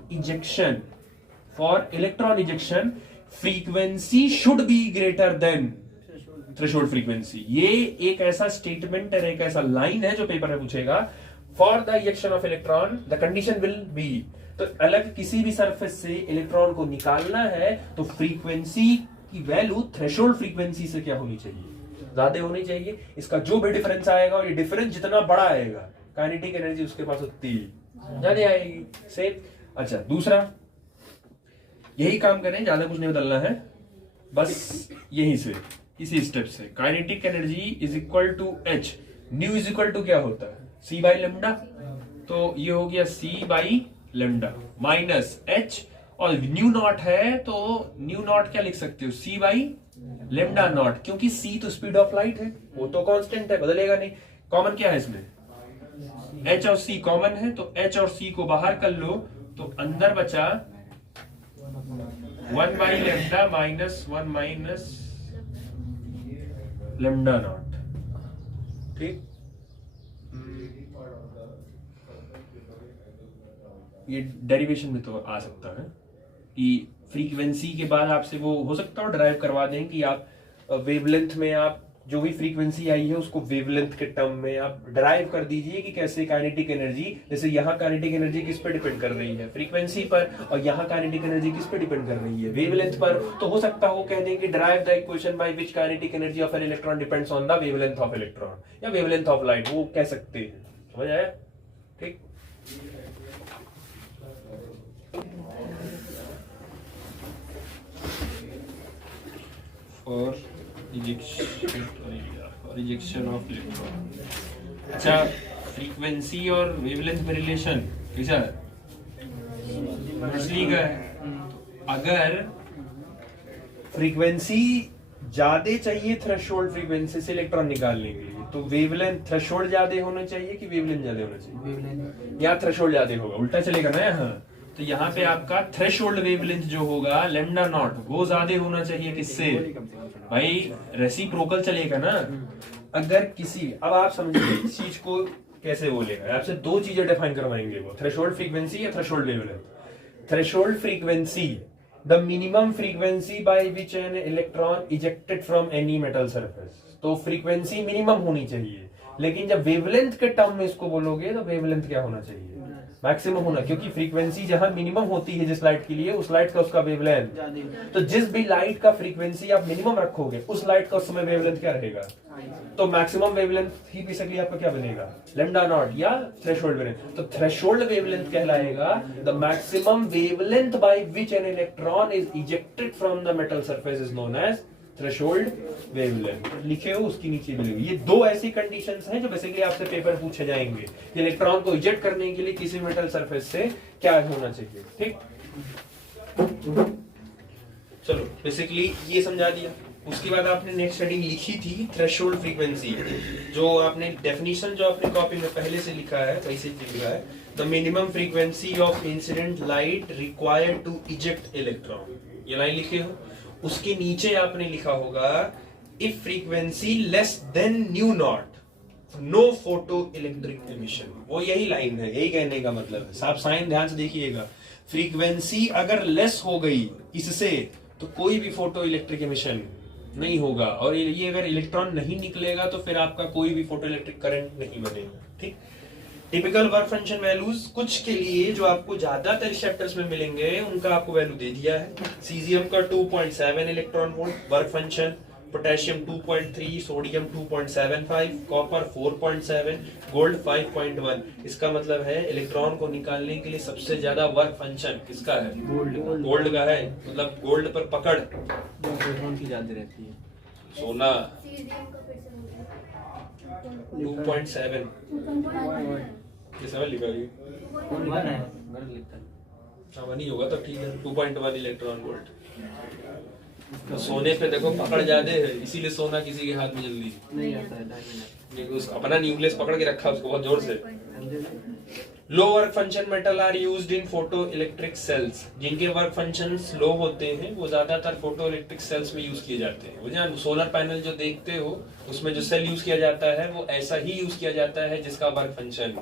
ejection frequency should be greater than threshold frequency. ये एक ऐसा स्टेटमेंट है, एक ऐसा लाइन है जो पेपर में पूछेगा। For the ejection of electron the condition will be, तो अलग किसी भी सरफेस से इलेक्ट्रॉन को निकालना है तो फ्रीक्वेंसी की वैल्यू थ्रेशोल्ड फ्रीक्वेंसी से क्या होनी चाहिए? ज्यादा होनी चाहिए। इसका जो भी डिफरेंस आएगा और ये डिफरेंस जितना बड़ा आएगा काइनेटिक एनर्जी उसके पास उतनी ज्यादा आएगी। सेम। अच्छा दूसरा, यही काम करें, ज्यादा कुछ नहीं बदलना है, बस यही से इसी स्टेप से kinetic energy is equal to H, nu is equal to क्या होता है? C by lambda. तो ये हो गया c by lambda minus H, और न्यू नॉट है तो न्यू नॉट क्या लिख सकते हो? सी बाई लेमडा नॉट, क्योंकि सी तो स्पीड ऑफ लाइट है, वो तो कांस्टेंट है, बदलेगा नहीं। कॉमन क्या है इसमें? एच और सी कॉमन है, तो एच और सी को बाहर कर लो तो अंदर बचा 1 by lambda minus 1 minus lambda naught. ठीक, ये डेरिवेशन में तो आ सकता है कि फ्रीक्वेंसी के बाद आपसे वो हो सकता है ड्राइव करवा दें कि आप वेवलेंथ में आप जो भी फ्रीक्वेंसी आई है उसको वेवलेंथ के टर्म में आप ड्राइव कर दीजिए कि कैसे काइनेटिक एनर्जी, जैसे यहाँ काइनेटिक एनर्जी किस पे डिपेंड कर रही है? फ्रीक्वेंसी पर, और यहाँ काइनेटिक एनर्जी किस पे डिपेंड कर रही है? वेवलेंथ पर। तो हो सकता है वो कह दें कि drive the equation by which kinetic energy of an electron depends on the wavelength of electron या वेवलेंथ ऑफ लाइट, वो कह सकते हैं। समझ आया? ठीक। और रिजेक्शन ऑफ इलेक्ट्रॉन। अच्छा, फ्रीक्वेंसी और वेवलेंथ में रिलेशन कैसा है? मछली का है। अगर फ्रीक्वेंसी ज्यादा चाहिए थ्रेशोल्ड फ्रीक्वेंसी से इलेक्ट्रॉन निकालने के लिए, तो वेवलेंथ थ्रेशोल्ड ज्यादा होना चाहिए कि वेवलेंथ ज्यादा होना चाहिए? या थ्रेशोल्ड ज्यादा होगा, उल्टा चलेगा ना यहाँ। तो यहाँ पे आपका थ्रेशोल्ड वेवलेंथ जो होगा लेमडा नॉट, वो ज्यादा होना चाहिए किससे? भाई रेसिप्रोकल चलेगा ना। अगर किसी, अब आप समझिए इस चीज को कैसे बोलेगा, आपसे दो चीजें डिफाइन करवाएंगे वो, थ्रेशोल्ड फ्रीक्वेंसी या threshold wavelength. Threshold frequency, the minimum frequency by which an electron ejected from any metal surface. तो फ्रीक्वेंसी मिनिमम होनी चाहिए, लेकिन जब वेवलेंथ के टर्म में इसको बोलोगे तो वेवलेंथ क्या होना चाहिए? मैक्सिमम होना, क्योंकि फ्रीक्वेंसी जहां मिनिमम होती है जिस लाइट के लिए, उस लाइट का उसका वेवलेंथ। तो जिस भी लाइट का फ्रीक्वेंसी आप मिनिमम रखोगे उस लाइट का उस समय वेवलेंथ क्या रहेगा? तो मैक्सिमम वेवलेंथ ही बेसिकली आपका क्या बनेगा? लेमडा नॉट या थ्रेशोल्ड वेवलेंथ। तो थ्रेशोल्ड वेवलेंथ कहलाएगा the maximum wavelength by which an electron is ejected from the metal surface is known as threshold wavelength. लिखे हो उसके नीचे मिलेगी। ये दो ऐसी कंडीशंस हैं जो बेसिकली आपसे पेपर पूछे जाएंगे, इलेक्ट्रॉन को इजेक्ट करने के लिए किसी मेटल सरफेस से क्या होना चाहिए। ठीक, चलो बेसिकली ये समझा दिया। उसके बाद आपने नेक्स्ट हेडिंग लिखी थी थ्रेशोल्ड फ्रीक्वेंसी, जो आपने डेफिनेशन जो अपने कॉपी में पहले से लिखा है वैसे लिखा है, the minimum frequency of incident light required to eject electron. ये लाइन लिखे हो। उसके नीचे आपने लिखा होगा if frequency less than nu not no photo electric emission. वो यही लाइन है, यही कहने का मतलब है। साहब साइन ध्यान से देखिएगा, फ्रीक्वेंसी अगर लेस हो गई इससे तो कोई भी फोटो इलेक्ट्रिक एमिशन नहीं होगा, और ये अगर इलेक्ट्रॉन नहीं निकलेगा तो फिर आपका कोई भी फोटो इलेक्ट्रिक करंट नहीं बनेगा। ठीक, टिपिकल वर्क फंक्शन वैल्यूज कुछ के लिए जो आपको ज्यादातर चैप्टर्स में मिलेंगे उनका आपको वैल्यू दे दिया है। सीजियम का 2.7 electron volt work function, potassium 2.3, sodium 2.75, copper 4.7, gold 5.1। इसका मतलब है इलेक्ट्रॉन को निकालने के लिए सबसे ज्यादा वर्क फंक्शन किसका है? गोल्ड का है। मतलब गोल्ड पर पकड़ प्रोटॉन की ज्यादा रहती है। सोना सीजियम का फिर से बोलिए। 2.7 किस में लिखा है? वन है, गलत लिखता है। हाँ, वन ही होगा तो ठीक है। 2.1 इलेक्ट्रॉन वोल्ट। तो सोने पे देखो पकड़ ज्यादा है, इसीलिए सोना किसी के हाथ में जल्दी नहीं आता है, डायमंड नहीं, उस अपना न्यूक्लियस पकड़ के रखा उसको बहुत जोर से। Low work function metal are used in photo electric cells. जिनके वर्क फंक्शंस लो होते हैं वो ज्यादातर फोटो इलेक्ट्रिक सेल्स में यूज किए जाते हैं। वो जान सोलर पैनल जो देखते हो उसमें जो सेल यूज किया जाता है वो ऐसा ही यूज किया जाता है जिसका वर्क फंक्शन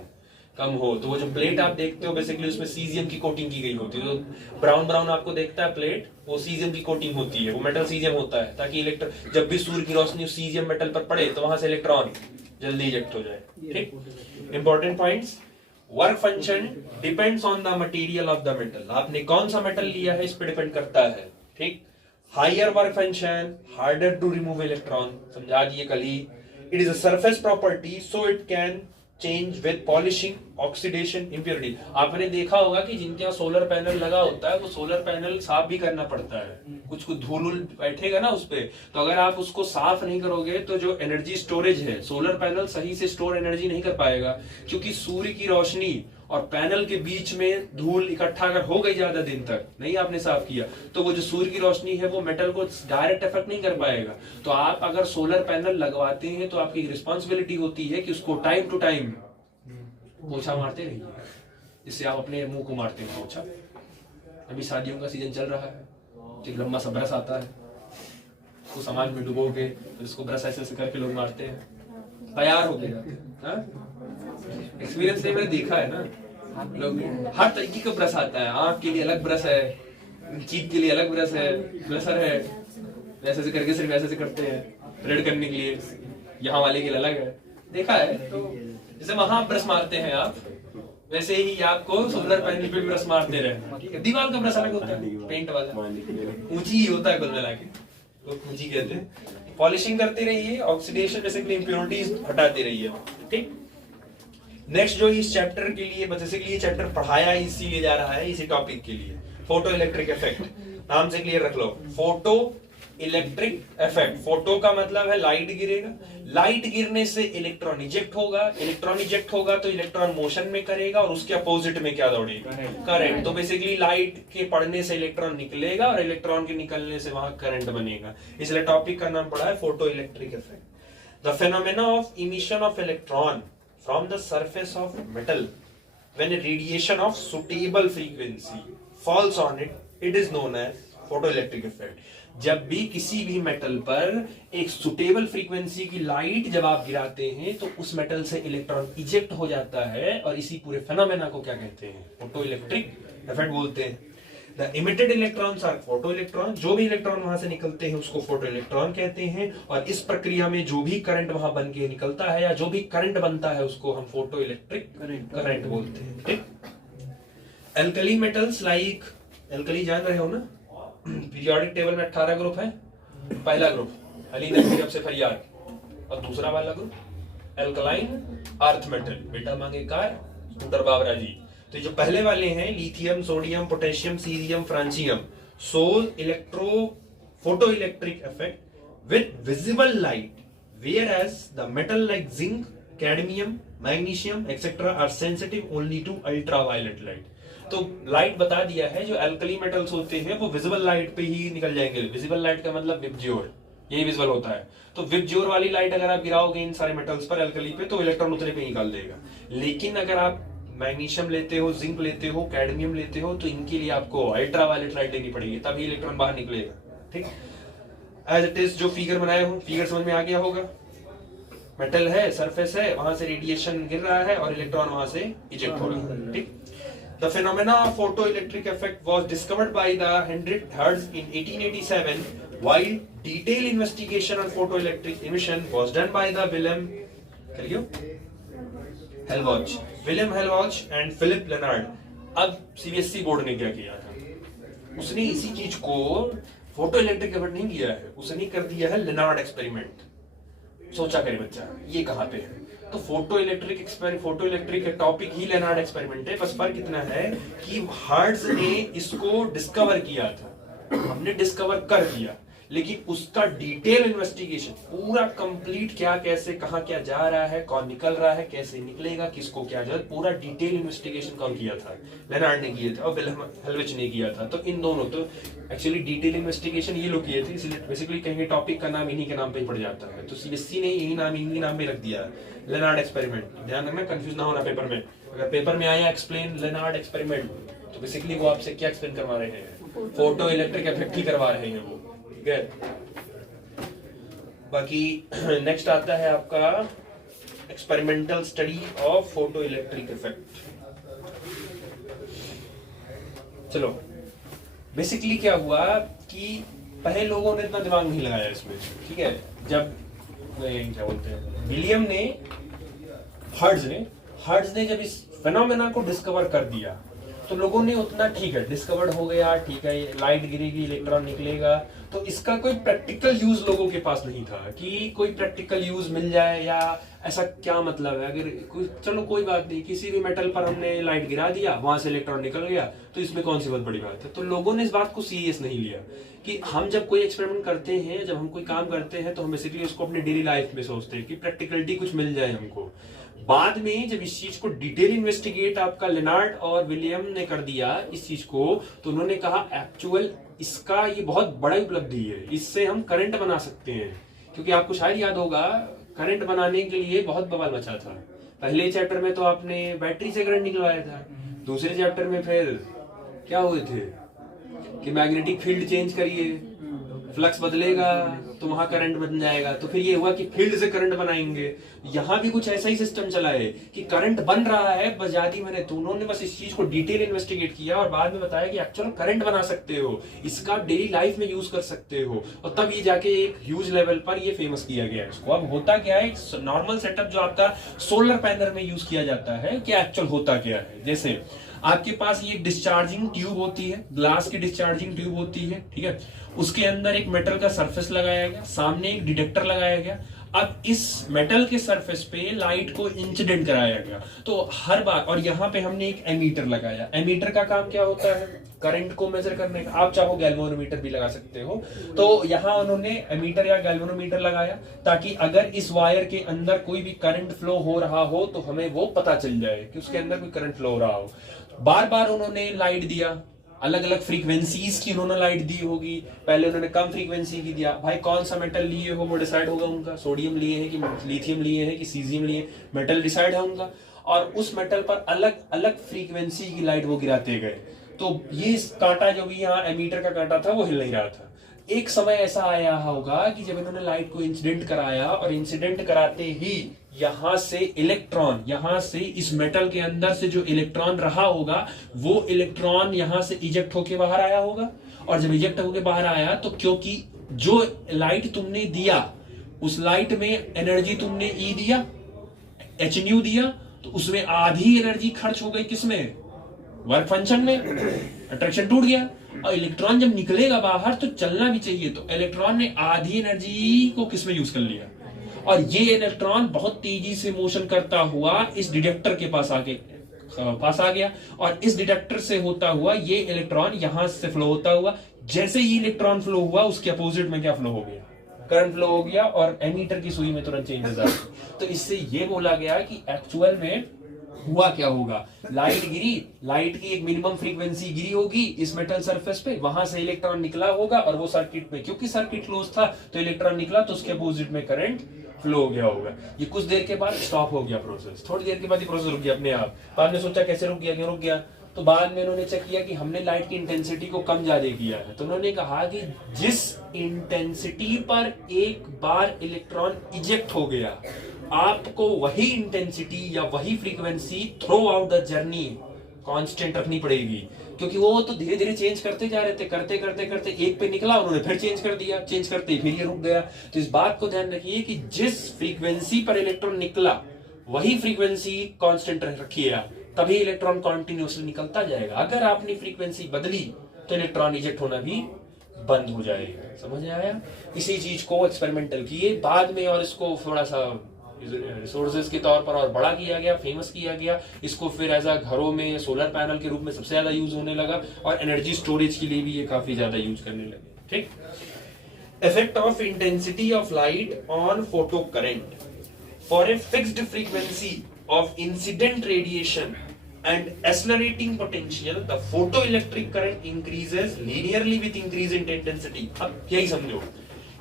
कम हो। तो वो जो प्लेट आप देखते हो बेसिकली उसमें सीजियम की कोटिंग की गई होती है। जो ब्राउन ब्राउन आपको देखता है प्लेट, वो सीजियम की कोटिंग होती है, वो मेटल सीजियम होता है, ताकि इलेक्ट्रॉन जब भी सूर्य की रोशनी उस सीजियम मेटल पर पड़े तो वहां से इलेक्ट्रॉन जल्दी इजेक्ट हो जाए। ठीक, important points. Work function depends on the material of the metal. आपने कौन सा मेटल लिया है इस पे डिपेंड करता है। ठीक, higher work function, harder to remove electron, समझा दिए कल ही। It is a surface property so it can change with polishing, oxidation, impurity. आपने देखा होगा कि जिनके यहाँ सोलर पैनल लगा होता है वो सोलर पैनल साफ भी करना पड़ता है। कुछ कुछ धूल बैठेगा ना उस पे, तो अगर आप उसको साफ नहीं करोगे तो जो एनर्जी स्टोरेज है, सोलर पैनल सही से स्टोर एनर्जी नहीं कर पाएगा, क्योंकि सूर्य की रोशनी और पैनल के बीच में धूल इकट्ठा अगर हो गई ज्यादा दिन तक नहीं आपने साफ किया तो वो जो सूर्य की रोशनी है वो मेटल को डायरेक्ट इफेक्ट नहीं कर पाएगा। तो आप अगर सोलर पैनल लगवाते हैं तो आपकी रिस्पॉन्सिबिलिटी होती है कि उसको टाइम टू टाइम पोछा मारते रहिए, जिससे आप अपने मुंह को मारते हैं पोछा। अभी शादियों का सीजन चल रहा है, एक लंबा सा ब्रश आता है, उसको सामान में डुबो के इसको ब्रश ऐसे ऐसे करके लोग मारते हैं, तैयार हो गया। एक्सपीरियंस से मैंने देखा है ना, लोग हर तरीके का ब्रश आता है। आंख के लिए अलग ब्रश है, चीक के लिए अलग ब्रश है, ब्लशर है, वैसे से करके सिर्फ ऐसे से करते हैं रेड करने के लिए, यहाँ वाले के लिए अलग है। देखा है तो जैसे वहां ब्रश मारते हैं आप, वैसे ही आपको सोलर पैनल पे ब्रश मारते रहे। दीवार का ब्रश अलग होता है, पेंट वाला ऊंची ही होता है कुल मिला के, तो ऊंची कहते हैं। पॉलिशिंग करते रहिए, ऑक्सीडेशन बेसिकली इंप्योरिटीज हटाते रहिए। ठीक, नेक्स्ट जो इस चैप्टर के लिए बेसिकली ये चैप्टर पढ़ाया इसीलिए जा रहा है, इसी टॉपिक के लिए, फोटो इलेक्ट्रिक इफेक्ट नाम से क्लियर रख लो। फोटो इलेक्ट्रिक इफेक्ट, फोटो का मतलब है लाइट गिरेगा, लाइट गिरने से इलेक्ट्रॉन इजेक्ट होगा, इलेक्ट्रॉन इजेक्ट होगा तो इलेक्ट्रॉन मोशन में करेगा और उसके अपोजिट में क्या दौड़ेगा? करंट। तो बेसिकली लाइट के पड़ने से इलेक्ट्रॉन निकलेगा और इलेक्ट्रॉन के निकलने से वहां करंट बनेगा, इसलिए टॉपिक का नाम पड़ा है photo electric effect. The phenomena of emission of electron from the surface of metal when a radiation of suitable frequency falls on it, it is known as photoelectric effect। जब भी किसी भी मेटल पर एक सुटेबल फ्रीक्वेंसी की light जब आप गिराते हैं तो उस मेटल से इलेक्ट्रॉन इजेक्ट हो जाता है, और इसी पूरे फेनोमेना को क्या कहते हैं? फोटो इलेक्ट्रिक इफेक्ट बोलते हैं। The emitted electrons are photo electron, जो भी इलेक्ट्रॉन वहां से निकलते हैं उसको फोटो इलेक्ट्रॉन कहते हैं, और इस प्रक्रिया में जो भी करंट वहां बन के निकलता है या जो भी करंट बनता है उसको हम फोटो इलेक्ट्रिक करंट बोलते हैं। ठीक, एल्कली मेटल्स लाइक, एल्कली जान रहे हो ना, पीरियोडिक टेबल में 18 ग्रुप है। पहला ग्रुप अलीन से फरियाद, और दूसरा वाला ग्रुप एल्कलाइन अर्थ मेटल, बेटा मांगे कार स्कूटर बाबरा जी। तो जो पहले वाले हैं lithium, sodium, potassium, cerium, francium, so electro photo electric effect with visible light, whereas the metal like zinc, cadmium, magnesium etc are sensitive only to ultraviolet light। तो light बता दिया है, जो अल्कली मेटल्स होते हैं वो विजिबल लाइट पे ही निकल जाएंगे। विजिबल लाइट का मतलब विबज्योर, यही विजिबल होता है। तो विबज्योर वाली लाइट अगर आप गिराओगे इन सारे मेटल्स पर अल्कली पे तो इलेक्ट्रॉन उतने पे निकाल देगा। लेकिन अगर आप मैग्नीशियम लेते हो, जिंक लेते हो, कैडमियम लेते हो तो इनके लिए आपको अल्ट्रावायलेट लाइट लेनी पड़ेगी, तभी इलेक्ट्रॉन बाहर निकलेगा। ठीक, एज इट इज जो फिगर बनाए हो, फिगर समझ में आ गया होगा। मेटल है, सरफेस है, वहां से रेडिएशन गिर रहा है और इलेक्ट्रॉन वहां से इजेक्ट हो रहा है। ठीक, The phenomena of photoelectric effect was discovered by the Hendrik Hertz in 1887, while detailed investigation on photoelectric emission was done by the Wilhelm Helmholtz and Philip Lenard। अब CBSE बोर्ड ने क्या किया था, उसने इसी चीज को फोटो इलेक्ट्रिक इफेक्ट नहीं किया है, उसने कर दिया है लेनार्ड एक्सपेरिमेंट। सोचा करे बच्चा ये कहाँ पे है, तो फोटो इलेक्ट्रिक का टॉपिक ही लेनार्ड एक्सपेरिमेंट है। बस फर्क इतना है कि हर्ट्ज ने इसको डिस्कवर किया था, हमने डिस्कवर कर दिया, लेकिन उसका डिटेल इन्वेस्टिगेशन पूरा कंप्लीट, क्या कैसे कहाँ क्या जा रहा है, कौन निकल रहा है, कैसे निकलेगा, किसको क्या जरूरत, पूरा डिटेल इन्वेस्टिगेशन कौन किया था, लेनार्ड ने किया था और विल्हेम हेलविच ने किया था। तो इन दोनों, तो एक्चुअली डिटेल इन्वेस्टिगेशन ये लोग किए थे, इसलिए बेसिकली कहेंगे टॉपिक का नाम इन्हीं के नाम पे ही पड़ जाता है। तो सीबीएसई ने यही नाम इन्हीं नाम पे रख दिया है, लेनार्ड एक्सपेरिमेंट। ध्यान रखना, कंफ्यूज ना होना पेपर में। अगर पेपर में आया एक्सप्लेन लेनार्ड एक्सपेरिमेंट, तो बेसिकली वो आपसे क्या एक्सप्लेन करवा रहे हैं, फोटो इलेक्ट्रिक इफेक्ट ही करवा रहे हैं वो, ठीक है। बाकी नेक्स्ट आता है आपका experimental study of photo electric effect. चलो, बेसिकली क्या हुआ कि पहले लोगों ने इतना दिमाग नहीं लगाया इसमें, ठीक है। जब क्या बोलते हैं, विलियम ने, हर्ट्ज ने जब इस फेनोमेना को डिस्कवर कर दिया, तो लोगों ने उतना, ठीक है डिस्कवर्ड हो गया, ठीक है लाइट गिरेगी, इलेक्ट्रॉन निकलेगा, तो इसका कोई प्रैक्टिकल यूज लोगों के पास नहीं था कि कोई प्रैक्टिकल यूज मिल जाए, या ऐसा क्या मतलब है, अगर कोई, चलो कोई बात नहीं, किसी भी मेटल पर हमने लाइट गिरा दिया, वहां से इलेक्ट्रॉन निकल गया, तो इसमें कौन सी बहुत बड़ी बात है। तो लोगों ने इस बात को सीरियस नहीं लिया कि हम जब कोई एक्सपेरिमेंट करते हैं, जब हम कोई काम करते हैं, तो हम बेसिकली उसको अपनी डेली लाइफ में सोचते हैं कि प्रैक्टिकलिटी कुछ मिल जाए हमको। बाद में जब इस चीज को डिटेल इन्वेस्टिगेट आपका लेनार्ड और विलियम ने कर दिया इस चीज को, तो उन्होंने कहा एक्चुअल इसका ये बहुत बड़ा उपलब्धि है, इससे हम करंट बना सकते हैं। क्योंकि आपको शायद याद होगा, करंट बनाने के लिए बहुत बवाल मचा था। पहले चैप्टर में तो आपने बैटरी से करंट निकलवाया था, दूसरे चैप्टर में फिर क्या हुए थे कि मैग्नेटिक फील्ड चेंज करिए, फ्लक्स बदलेगा तो वहां करंट बन जाएगा, तो फिर ये हुआ कि फील्ड से करंट बनाएंगे। यहां भी कुछ ऐसा ही सिस्टम चला है कि करंट बन रहा है, बजादी मैंने, तो उन्होंने बस इस चीज को डिटेल इन्वेस्टिगेट किया और बाद में बताया कि एक्चुअल करंट बना सकते हो, इसका डेली लाइफ में यूज कर सकते हो, और तब ये जाके एक ह्यूज लेवल पर ये फेमस किया गया है इसको। अब होता क्या है, नॉर्मल सेटअप जो आपका सोलर पैनल में यूज किया जाता है, क्या एक्चुअल होता क्या है, जैसे आपके पास ये डिस्चार्जिंग ट्यूब होती है, ग्लास की डिस्चार्जिंग ट्यूब होती है, ठीक है। उसके अंदर एक मेटल का सरफेस लगाया गया, सामने एक डिटेक्टर लगाया गया। अब इस मेटल के सरफेस पे लाइट को इंसिडेंट कराया गया, तो हर बार, और यहाँ पे हमने एक एमीटर लगाया। एमीटर का काम क्या होता है, करंट को मेजर करने का। आप चाहो गैल्वेनोमीटर भी लगा सकते हो। तो यहाँ उन्होंने एमीटर या गैल्वेनोमीटर लगाया ताकि अगर इस वायर के अंदर कोई भी करंट फ्लो हो रहा हो तो हमें वो पता चल जाए कि उसके अंदर कोई करंट फ्लो हो रहा हो। बार बार उन्होंने लाइट दिया, अलग अलग फ्रीक्वेंसीज की उन्होंने लाइट दी होगी। पहले उन्होंने कम फ्रीक्वेंसी की दिया, भाई कौन सा मेटल लिए हो वो डिसाइड होगा उनका, सोडियम लिए हैं कि लिथियम लिए हैं कि सीजियम लिए, मेटल डिसाइड है उनका। और उस मेटल पर अलग अलग फ्रीक्वेंसी की लाइट वो गिराते गए। तो ये कांटा जो भी यहाँ एमीटर का कांटा था वो हिल नहीं रहा था। एक समय ऐसा आया होगा कि जब इन्होंने लाइट को इंसिडेंट कराया और इंसिडेंट कराते ही यहां से इलेक्ट्रॉन, यहां से इस मेटल के अंदर से जो इलेक्ट्रॉन रहा होगा वो इलेक्ट्रॉन यहां से इजेक्ट होके बाहर आया होगा। और जब इजेक्ट होके बाहर आया तो क्योंकि जो लाइट तुमने दिया उस लाइट में एनर्जी तुमने ई दिया, एच न्यू दिया, तो उसमें आधी एनर्जी खर्च हो गई किसमें, वर्क फंक्शन में, अट्रैक्शन टूट गया। और इलेक्ट्रॉन जब निकलेगा बाहर तो चलना भी चाहिए, तो इलेक्ट्रॉन ने आधी एनर्जी को किसमें यूज कर लिया। और ये इलेक्ट्रॉन बहुत तेजी से मोशन करता हुआ इस डिटेक्टर के पास आ गया और इस डिटेक्टर से होता हुआ ये इलेक्ट्रॉन यहां से फ्लो होता हुआ, जैसे ही इलेक्ट्रॉन फ्लो हुआ उसके अपोजिट में क्या फ्लो हो गया, करंट फ्लो हो गया और एमीटर की सुई में तुरंत चेंजेस आ गए। तो इससे ये बोला गया कि एक्चुअल में हुआ क्या होगा, लाइट गिरी, लाइट की एक मिनिमम फ्रीक्वेंसी गिरी होगी इस मेटल सरफेस पे, वहां से इलेक्ट्रॉन निकला होगा और वो सर्किट में, क्योंकि सर्किट क्लोज था तो इलेक्ट्रॉन निकला तो उसके अपोजिट में करंट फ्लो हो गया होगा। ये कुछ देर के बाद स्टॉप हो गया प्रोसेस, थोड़ी देर के बाद ये प्रोसेस रुक गया अपने आप। बाद में सोचा कैसे रुक गया, क्यों रुक गया, तो बाद में उन्होंने चेक किया कि हमने लाइट की इंटेंसिटी को कम ज्यादा किया है। तो उन्होंने कहा कि जिस इंटेंसिटी पर एक बार इलेक्ट्रॉन इजेक्ट हो गया आपको वही इंटेंसिटी या वही frequency through out the journey constant रखनी पड़ेगी, क्योंकि वो तो धीरे धीरे चेंज करते जा रहे थे, करते करते करते एक पे निकला उन्होंने फिर चेंज कर दिया, चेंज करते फिर ये रुक गया। तो इस बात को ध्यान रखिए कि जिस फ्रीक्वेंसी पर इलेक्ट्रॉन निकला वही फ्रीक्वेंसी कांस्टेंट रखिए, तभी इलेक्ट्रॉन कॉन्टिन्यूसली निकलता जाएगा। अगर आपने फ्रीक्वेंसी बदली तो इलेक्ट्रॉन इजेक्ट होना भी बंद हो जाएगा। समझ में आया? इसी चीज को एक्सपेरिमेंटल किए बाद में और इसको थोड़ा सा रिसोर्सेज के तौर पर और बड़ा किया गया, फेमस किया गया। इसको फिर एज घरों में सोलर पैनल के रूप में सबसे ज्यादा यूज होने लगा और एनर्जी स्टोरेज के लिए भी ये काफी ज्यादा यूज करने लगे। ठीक। Effect of intensity of light on photo current for a fixed frequency of incident radiation and accelerating potential, the photoelectric current increases linearly with increase in intensity। अब यही समझो,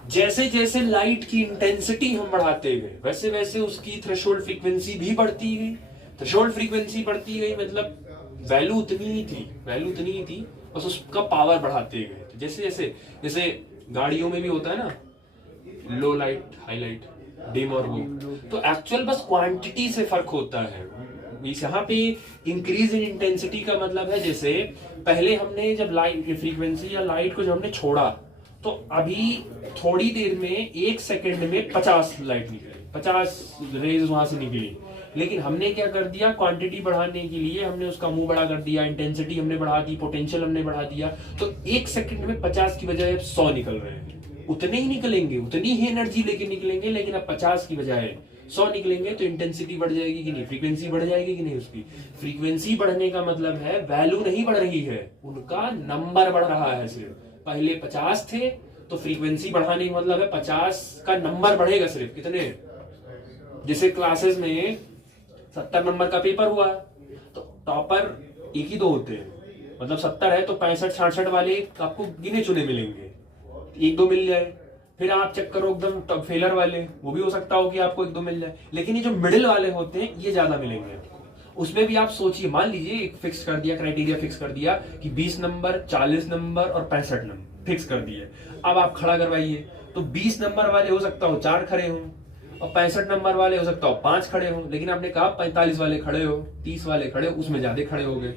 जैसे जैसे लाइट की इंटेंसिटी हम बढ़ाते गए वैसे वैसे उसकी थ्रेशोल्ड फ्रीक्वेंसी भी बढ़ती गई। थ्रेशोल्ड फ्रीक्वेंसी बढ़ती गई मतलब वैल्यू उतनी ही थी, बस उसका पावर बढ़ाते गए। तो जैसे गाड़ियों में भी होता है ना, लो लाइट, हाई लाइट, डिम और वो, तो एक्चुअल बस क्वांटिटी से फर्क होता है। यहाँ पे इंक्रीज इन इंटेंसिटी का मतलब है जैसे पहले हमने जब लाइट फ्रीक्वेंसी या लाइट को जब हमने छोड़ा तो अभी थोड़ी देर में 1 सेकंड में 50 लाइट निकली, 50 रेज वहां से निकली। लेकिन हमने क्या कर दिया, क्वांटिटी बढ़ाने के लिए हमने उसका मुंह बड़ा कर दिया, इंटेंसिटी हमने बढ़ा दी, पोटेंशियल हमने बढ़ा दिया, तो 1 सेकंड में 50 की बजाय अब 100 निकल रहे हैं। उतने ही निकलेंगे, उतनी ही एनर्जी लेके निकलेंगे, लेकिन अब 50 की बजाय 100 निकलेंगे। तो इंटेंसिटी बढ़ जाएगी कि नहीं, फ्रीक्वेंसी बढ़ जाएगी कि नहीं। उसकी फ्रीक्वेंसी बढ़ने का मतलब है वैल्यू नहीं बढ़ रही है, उनका नंबर बढ़ रहा है। सिर्फ पहले 50 थे तो फ्रीक्वेंसी बढ़ाने का मतलब है 50 का नंबर बढ़ेगा। सिर्फ कितने, जैसे क्लासेस में 70 नंबर का पेपर हुआ तो टॉपर 1 ही 2 होते हैं, मतलब 70 है तो 65-66 वाले आपको गिने चुने मिलेंगे, 1-2 मिल जाए। फिर आप चेक करो एकदम टॉप फेलर वाले, वो भी हो सकता हो कि आपको 1-2 मिल जाए, लेकिन ये जो मिडिल वाले होते हैं ये ज्यादा मिलेंगे आपको। उसमें भी आप सोचिए, मान लीजिए एक फिक्स कर दिया, क्राइटेरिया फिक्स कर दिया कि 20 नंबर, 40 नंबर और 65 नंबर फिक्स कर दिए। अब आप खड़ा करवाइए तो 20 नंबर वाले हो सकता हो 4 खड़े हों और 65 नंबर वाले हो सकता हो 5 खड़े हों, लेकिन आपने कहा 45 वाले खड़े हो, 30 वाले खड़े हो, उसमें ज्यादा खड़े हो गए।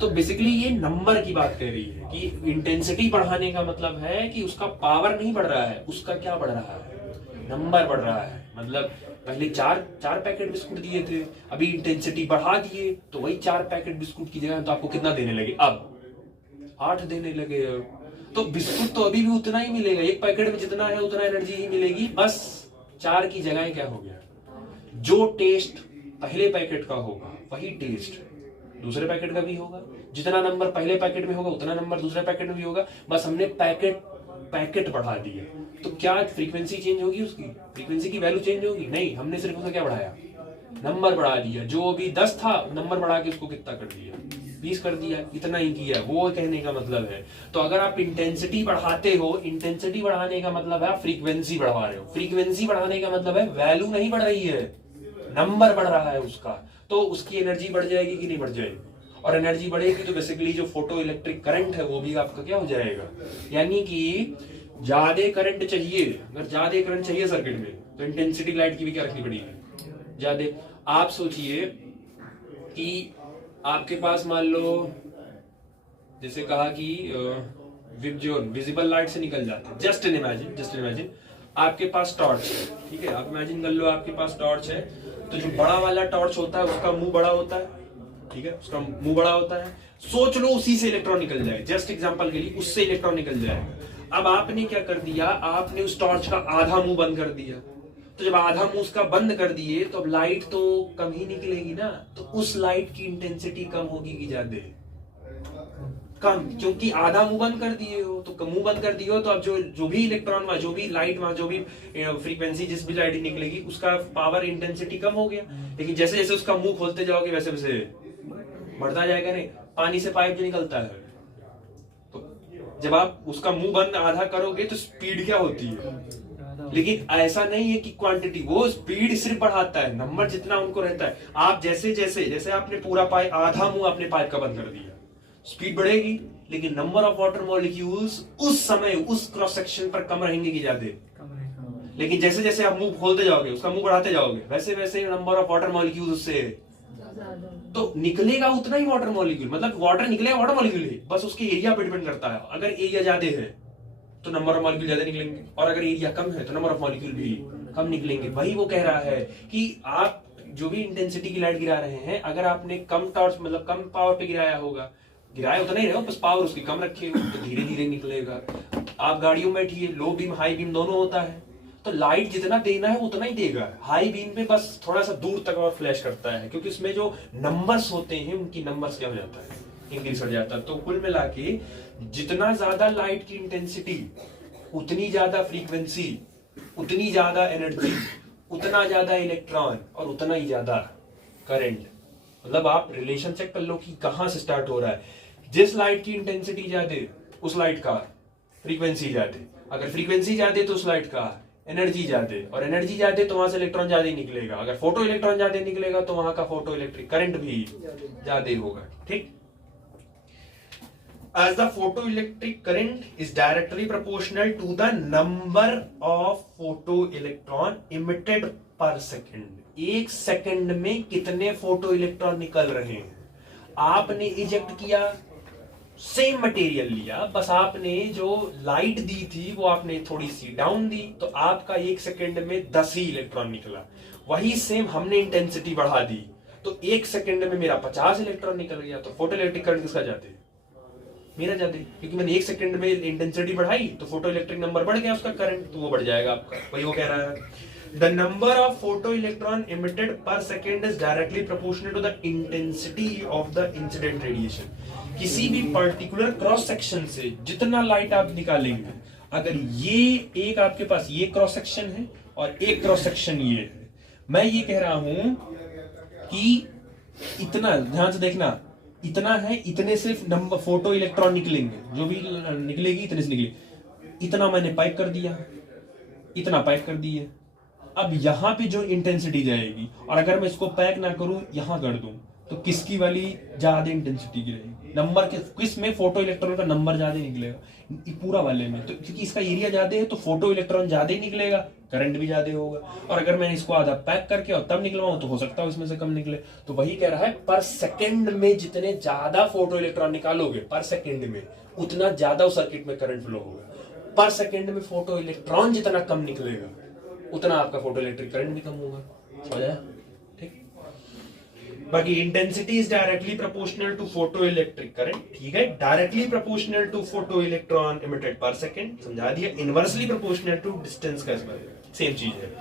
तो बेसिकली ये नंबर की बात कह रही है कि इंटेंसिटी बढ़ाने का मतलब है कि उसका पावर नहीं बढ़ रहा है, उसका क्या बढ़ रहा है, नंबर बढ़ रहा है। मतलब पहले 4 पैकेट बिस्कुट दिए थे, अभी इंटेंसिटी बढ़ा दिए तो वही 4 पैकेट बिस्कुट की जगह तो आपको कितना देने लगे, अब 8 देने लगे। तो बिस्कुट तो अभी भी उतना ही मिलेगा, 1 पैकेट में जितना है उतना एनर्जी ही मिलेगी, बस 4 की जगह क्या हो गया, जो टेस्ट पहले पैकेट का होगा वही टेस्ट दूसरे पैकेट का भी होगा, जितना नंबर पहले पैकेट में होगा उतना नंबर दूसरे पैकेट में भी होगा, बस हमने पैकेट बढ़ा दिए। तो क्या फ्रीक्वेंसी चेंज होगी, उसकी फ्रीक्वेंसी की वैल्यू चेंज होगी? नहीं, हमने सिर्फ उसका क्या बढ़ाया, नंबर बढ़ा दिया। जो अभी 10 था नंबर बढ़ा के उसको कितना कर दिया, 20 कर दिया, इतना ही किया, वो कहने का मतलब है। तो अगर आप इंटेंसिटी बढ़ाते हो, इंटेंसिटी बढ़ाने का मतलब है आप फ्रीक्वेंसी बढ़ा रहे हो, फ्रीक्वेंसी बढ़ाने का मतलब है वैल्यू नहीं बढ़ रही है, नंबर बढ़ रहा है उसका, तो उसकी एनर्जी बढ़ जाएगी कि नहीं बढ़ जाएगी। और एनर्जी बढ़ेगी तो बेसिकली जो फोटो इलेक्ट्रिक करंट है वो भी आपका क्या हो जाएगा, यानी कि ज्यादा करंट चाहिए, अगर ज्यादा करंट चाहिए सर्किट में तो इंटेंसिटी लाइट की भी क्या रखनी पड़ेगी, ज्यादा। आप सोचिए कि आपके पास मान लो जैसे कहा कि जो विजिबल लाइट से निकल जाते हैं, जस्ट इमेजिन आपके पास टॉर्च है, ठीक है, आप इमेजिन कर लो आपके पास टॉर्च है, तो जो बड़ा वाला टॉर्च होता है उसका मुंह बड़ा होता है, ठीक है, उसका मुंह बड़ा होता है। सोच लो उसी से इलेक्ट्रॉन निकल जाए, जस्ट एग्जांपल के लिए उससे इलेक्ट्रॉन निकल जाए। अब आपने क्या कर दिया, आपने उस टॉर्च का आधा मुंह बंद कर दिया, तो जब आधा मुंह उसका बंद कर दिए तो अब लाइट तो कम ही निकलेगी ना, तो उस लाइट की इंटेंसिटी कम होगी कि ज्यादा, कम, क्योंकि आधा मुंह बंद कर दिए हो, तो मुंह बंद कर दिए हो तो अब जो भी इलेक्ट्रॉन वहां, जो भी लाइट वहां, जो भी फ्रीक्वेंसी जिस भी लाइट निकलेगी उसका पावर इंटेंसिटी कम हो गया। लेकिन जैसे जैसे उसका मुंह खोलते जाओगे वैसे वैसे बढ़ता जाएगा। नहीं, पानी से पाइप जो निकलता है, तो जब आप उसका मुंह बंद आधा करोगे तो स्पीड क्या होती है, लेकिन ऐसा नहीं है कि क्वांटिटी, वो स्पीड सिर्फ बढ़ाता है, नंबर जितना उनको रहता है। आप जैसे आपने पूरा पाइप, आधा मुंह आपने पाइप का बंद कर दिया, स्पीड बढ़ेगी, लेकिन नंबर ऑफ वाटर मॉलिक्यूल्स उस समय उस क्रॉस सेक्शन पर कम रहेंगे कि ज्यादा। लेकिन जैसे जैसे आप मुंह खोलते जाओगे, उसका मुंह बढ़ाते जाओगे, वैसे वैसे नंबर ऑफ वाटर मॉलिक्यूल्स उससे तो निकलेगा उतना ही वाटर मॉलिक्यूल, मतलब वाटर निकलेगा, वाटर मॉलिक्यूल ही, बस उसके एरिया पे डिपेंड करता है। अगर एरिया ज्यादा है तो नंबर ऑफ मॉलिक्यूल ज्यादा निकलेंगे, और अगर एरिया कम है तो नंबर ऑफ मॉलिक्यूल भी कम निकलेंगे। वही वो कह रहा है कि आप जो भी इंटेंसिटी की लाइट गिरा रहे हैं, अगर आपने कम टॉर्च मतलब कम पावर पे गिराया होगा, गिराया उतना ही रहेगा, बस पावर उसकी कम रखी हो तो धीरे धीरे निकलेगा। आप गाड़ियों में बैठिए, लो बीम हाई बीम दोनों होता है, तो लाइट जितना देना है उतना ही देगा। हाई बीम पे बस थोड़ा सा दूर तक और फ्लैश करता है, क्योंकि उसमें जो नंबर्स होते हैं उनकी नंबर्स क्या हो जाता है, इंक्रीज हो जाता है। तो कुल मिला के जितना ज्यादा लाइट की इंटेंसिटी, उतनी ज्यादा फ्रीक्वेंसी, उतनी ज्यादा एनर्जी, उतना ज्यादा इलेक्ट्रॉन और उतना ही ज्यादा करंट। मतलब आप रिलेशन चेक कर लो कि कहां से स्टार्ट हो रहा है। जिस लाइट की इंटेंसिटी ज्यादा उस लाइट का फ्रीक्वेंसी ज्यादा, अगर फ्रीक्वेंसी ज्यादा तो उस लाइट का एनर्जी ज्यादा, और एनर्जी ज्यादा तो वहां से इलेक्ट्रॉन ज्यादा निकलेगा। अगर फोटो इलेक्ट्रॉन ज्यादा निकलेगा तो वहां का फोटो इलेक्ट्रिक करंट भी ज्यादा होगा। ठीक, as the photoelectric current is directly proportional to the number of photoelectron emitted per second। एक सेकंड में कितने फोटो इलेक्ट्रॉन निकल रहे हैं। आपने इजेक्ट किया, सेम मटेरियल लिया, बस आपने जो लाइट दी थी वो आपने थोड़ी सी डाउन दी, तो आपका एक सेकंड में 10 ही इलेक्ट्रॉन निकला। वही सेम हमने इंटेंसिटी बढ़ा दी, तो एक सेकंड में मेरा 50 इलेक्ट्रॉन निकल गया। तो फोटो इलेक्ट्रिक करंट किसका जाते है, मेरा ज्यादा, क्योंकि मैंने एक सेकंड में इंटेंसिटी बढ़ाई तो फोटो इलेक्ट्रिक नंबर बढ़ गया उसका करंट, तो वो बढ़ जाएगा आपका। वही वो कह रहा है, the number of photo electron emitted per second is directly proportional to the intensity of the incident radiation. किसी भी पर्टिकुलर क्रॉस सेक्शन से जितना लाइट आप निकालेंगे, अगर ये एक आपके पास ये क्रॉस सेक्शन है और एक क्रॉस सेक्शन ये है, मैं ये कह रहा हूं कि इतना ध्यान से देखना, इतना है, इतने सिर्फ नंबर फोटो इलेक्ट्रॉन निकलेंगे, जो भी निकलेगी इतने से निकले। इतना मैंने पाइप कर दिया, इतना पाइप कर दिया। अब यहां पे जो इंटेंसिटी जाएगी, और अगर मैं इसको पैक ना करूं यहां कर दूं, तो किसकी वाली ज्यादा इंटेंसिटी की रहेगी, नंबर के किस में फोटो इलेक्ट्रॉन का नंबर ज्यादा निकलेगा, पूरा वाले में। तो क्योंकि इसका एरिया ज्यादा है तो फोटो इलेक्ट्रॉन ज्यादा ही निकलेगा, करंट भी ज्यादा होगा। और अगर मैंने इसको आधा पैक करके और तब निकलवाऊं तो हो सकता है इसमें से कम निकले। तो वही कह रहा है, पर सेकंड में जितने ज्यादा फोटो इलेक्ट्रॉन निकालोगे पर सेकंड में, उतना ज्यादा उस सर्किट में करंट फ्लो होगा। पर सेकंड में फोटो इलेक्ट्रॉन जितना कम निकलेगा, उतना आपका फोटो इलेक्ट्रिक करंट भी कम होगा। समझ आया? ठीक। बाकी intensity is directly proportional to photoelectric current. ठीक है, directly proportional to photo electron emitted per second, समझा दिया। इनवर्सली प्रोपोर्शनल टू डिस्टेंस का सेम चीज है।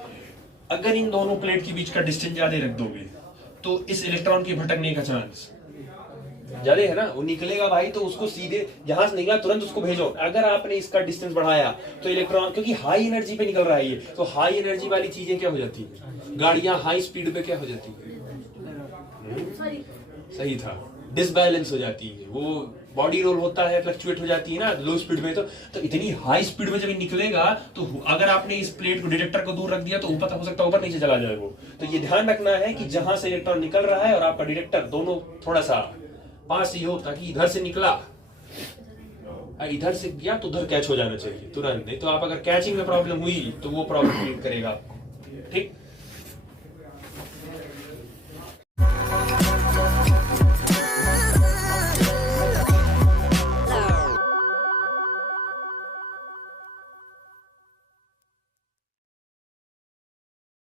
अगर इन दोनों प्लेट के बीच का डिस्टेंस ज्यादा रख दोगे तो इस इलेक्ट्रॉन के भटकने का चांस ज्यादा है ना, वो निकलेगा भाई, तो उसको सीधे यहां से निकला तुरंत उसको भेजो। अगर आपने इसका डिस्टेंस बढ़ाया तो इलेक्ट्रॉन, क्योंकि हाई एनर्जी पे निकल रहा है ये, तो हाई एनर्जी वाली चीजें क्या हो जाती है, गाड़ियां हाई स्पीड पे क्या हो जाती है, सही था, डिसबैलेंस हो जाती है। वो बॉडी रोल होता है, फ्लक्चुएट हो जाती है ना लो स्पीड में। तो इतनी हाई स्पीड में जब ये निकलेगा तो अगर आपने इस प्लेट को, डिटेक्टर को दूर रख दिया तो ऊपर हो सकता है ऊपर नीचे चला जाए वो। तो ये ध्यान रखना है कि जहां से इलेक्ट्रॉन निकल रहा है और आपका डिटेक्टर दोनों थोड़ा सा पास ही हो, ताकि इधर से निकला इधर से गया तो उधर कैच हो जाना चाहिए तुरंत। नहीं तो आप अगर कैचिंग में प्रॉब्लम हुई तो वो प्रॉब्लम क्रिएट करेगा आपको। ठीक।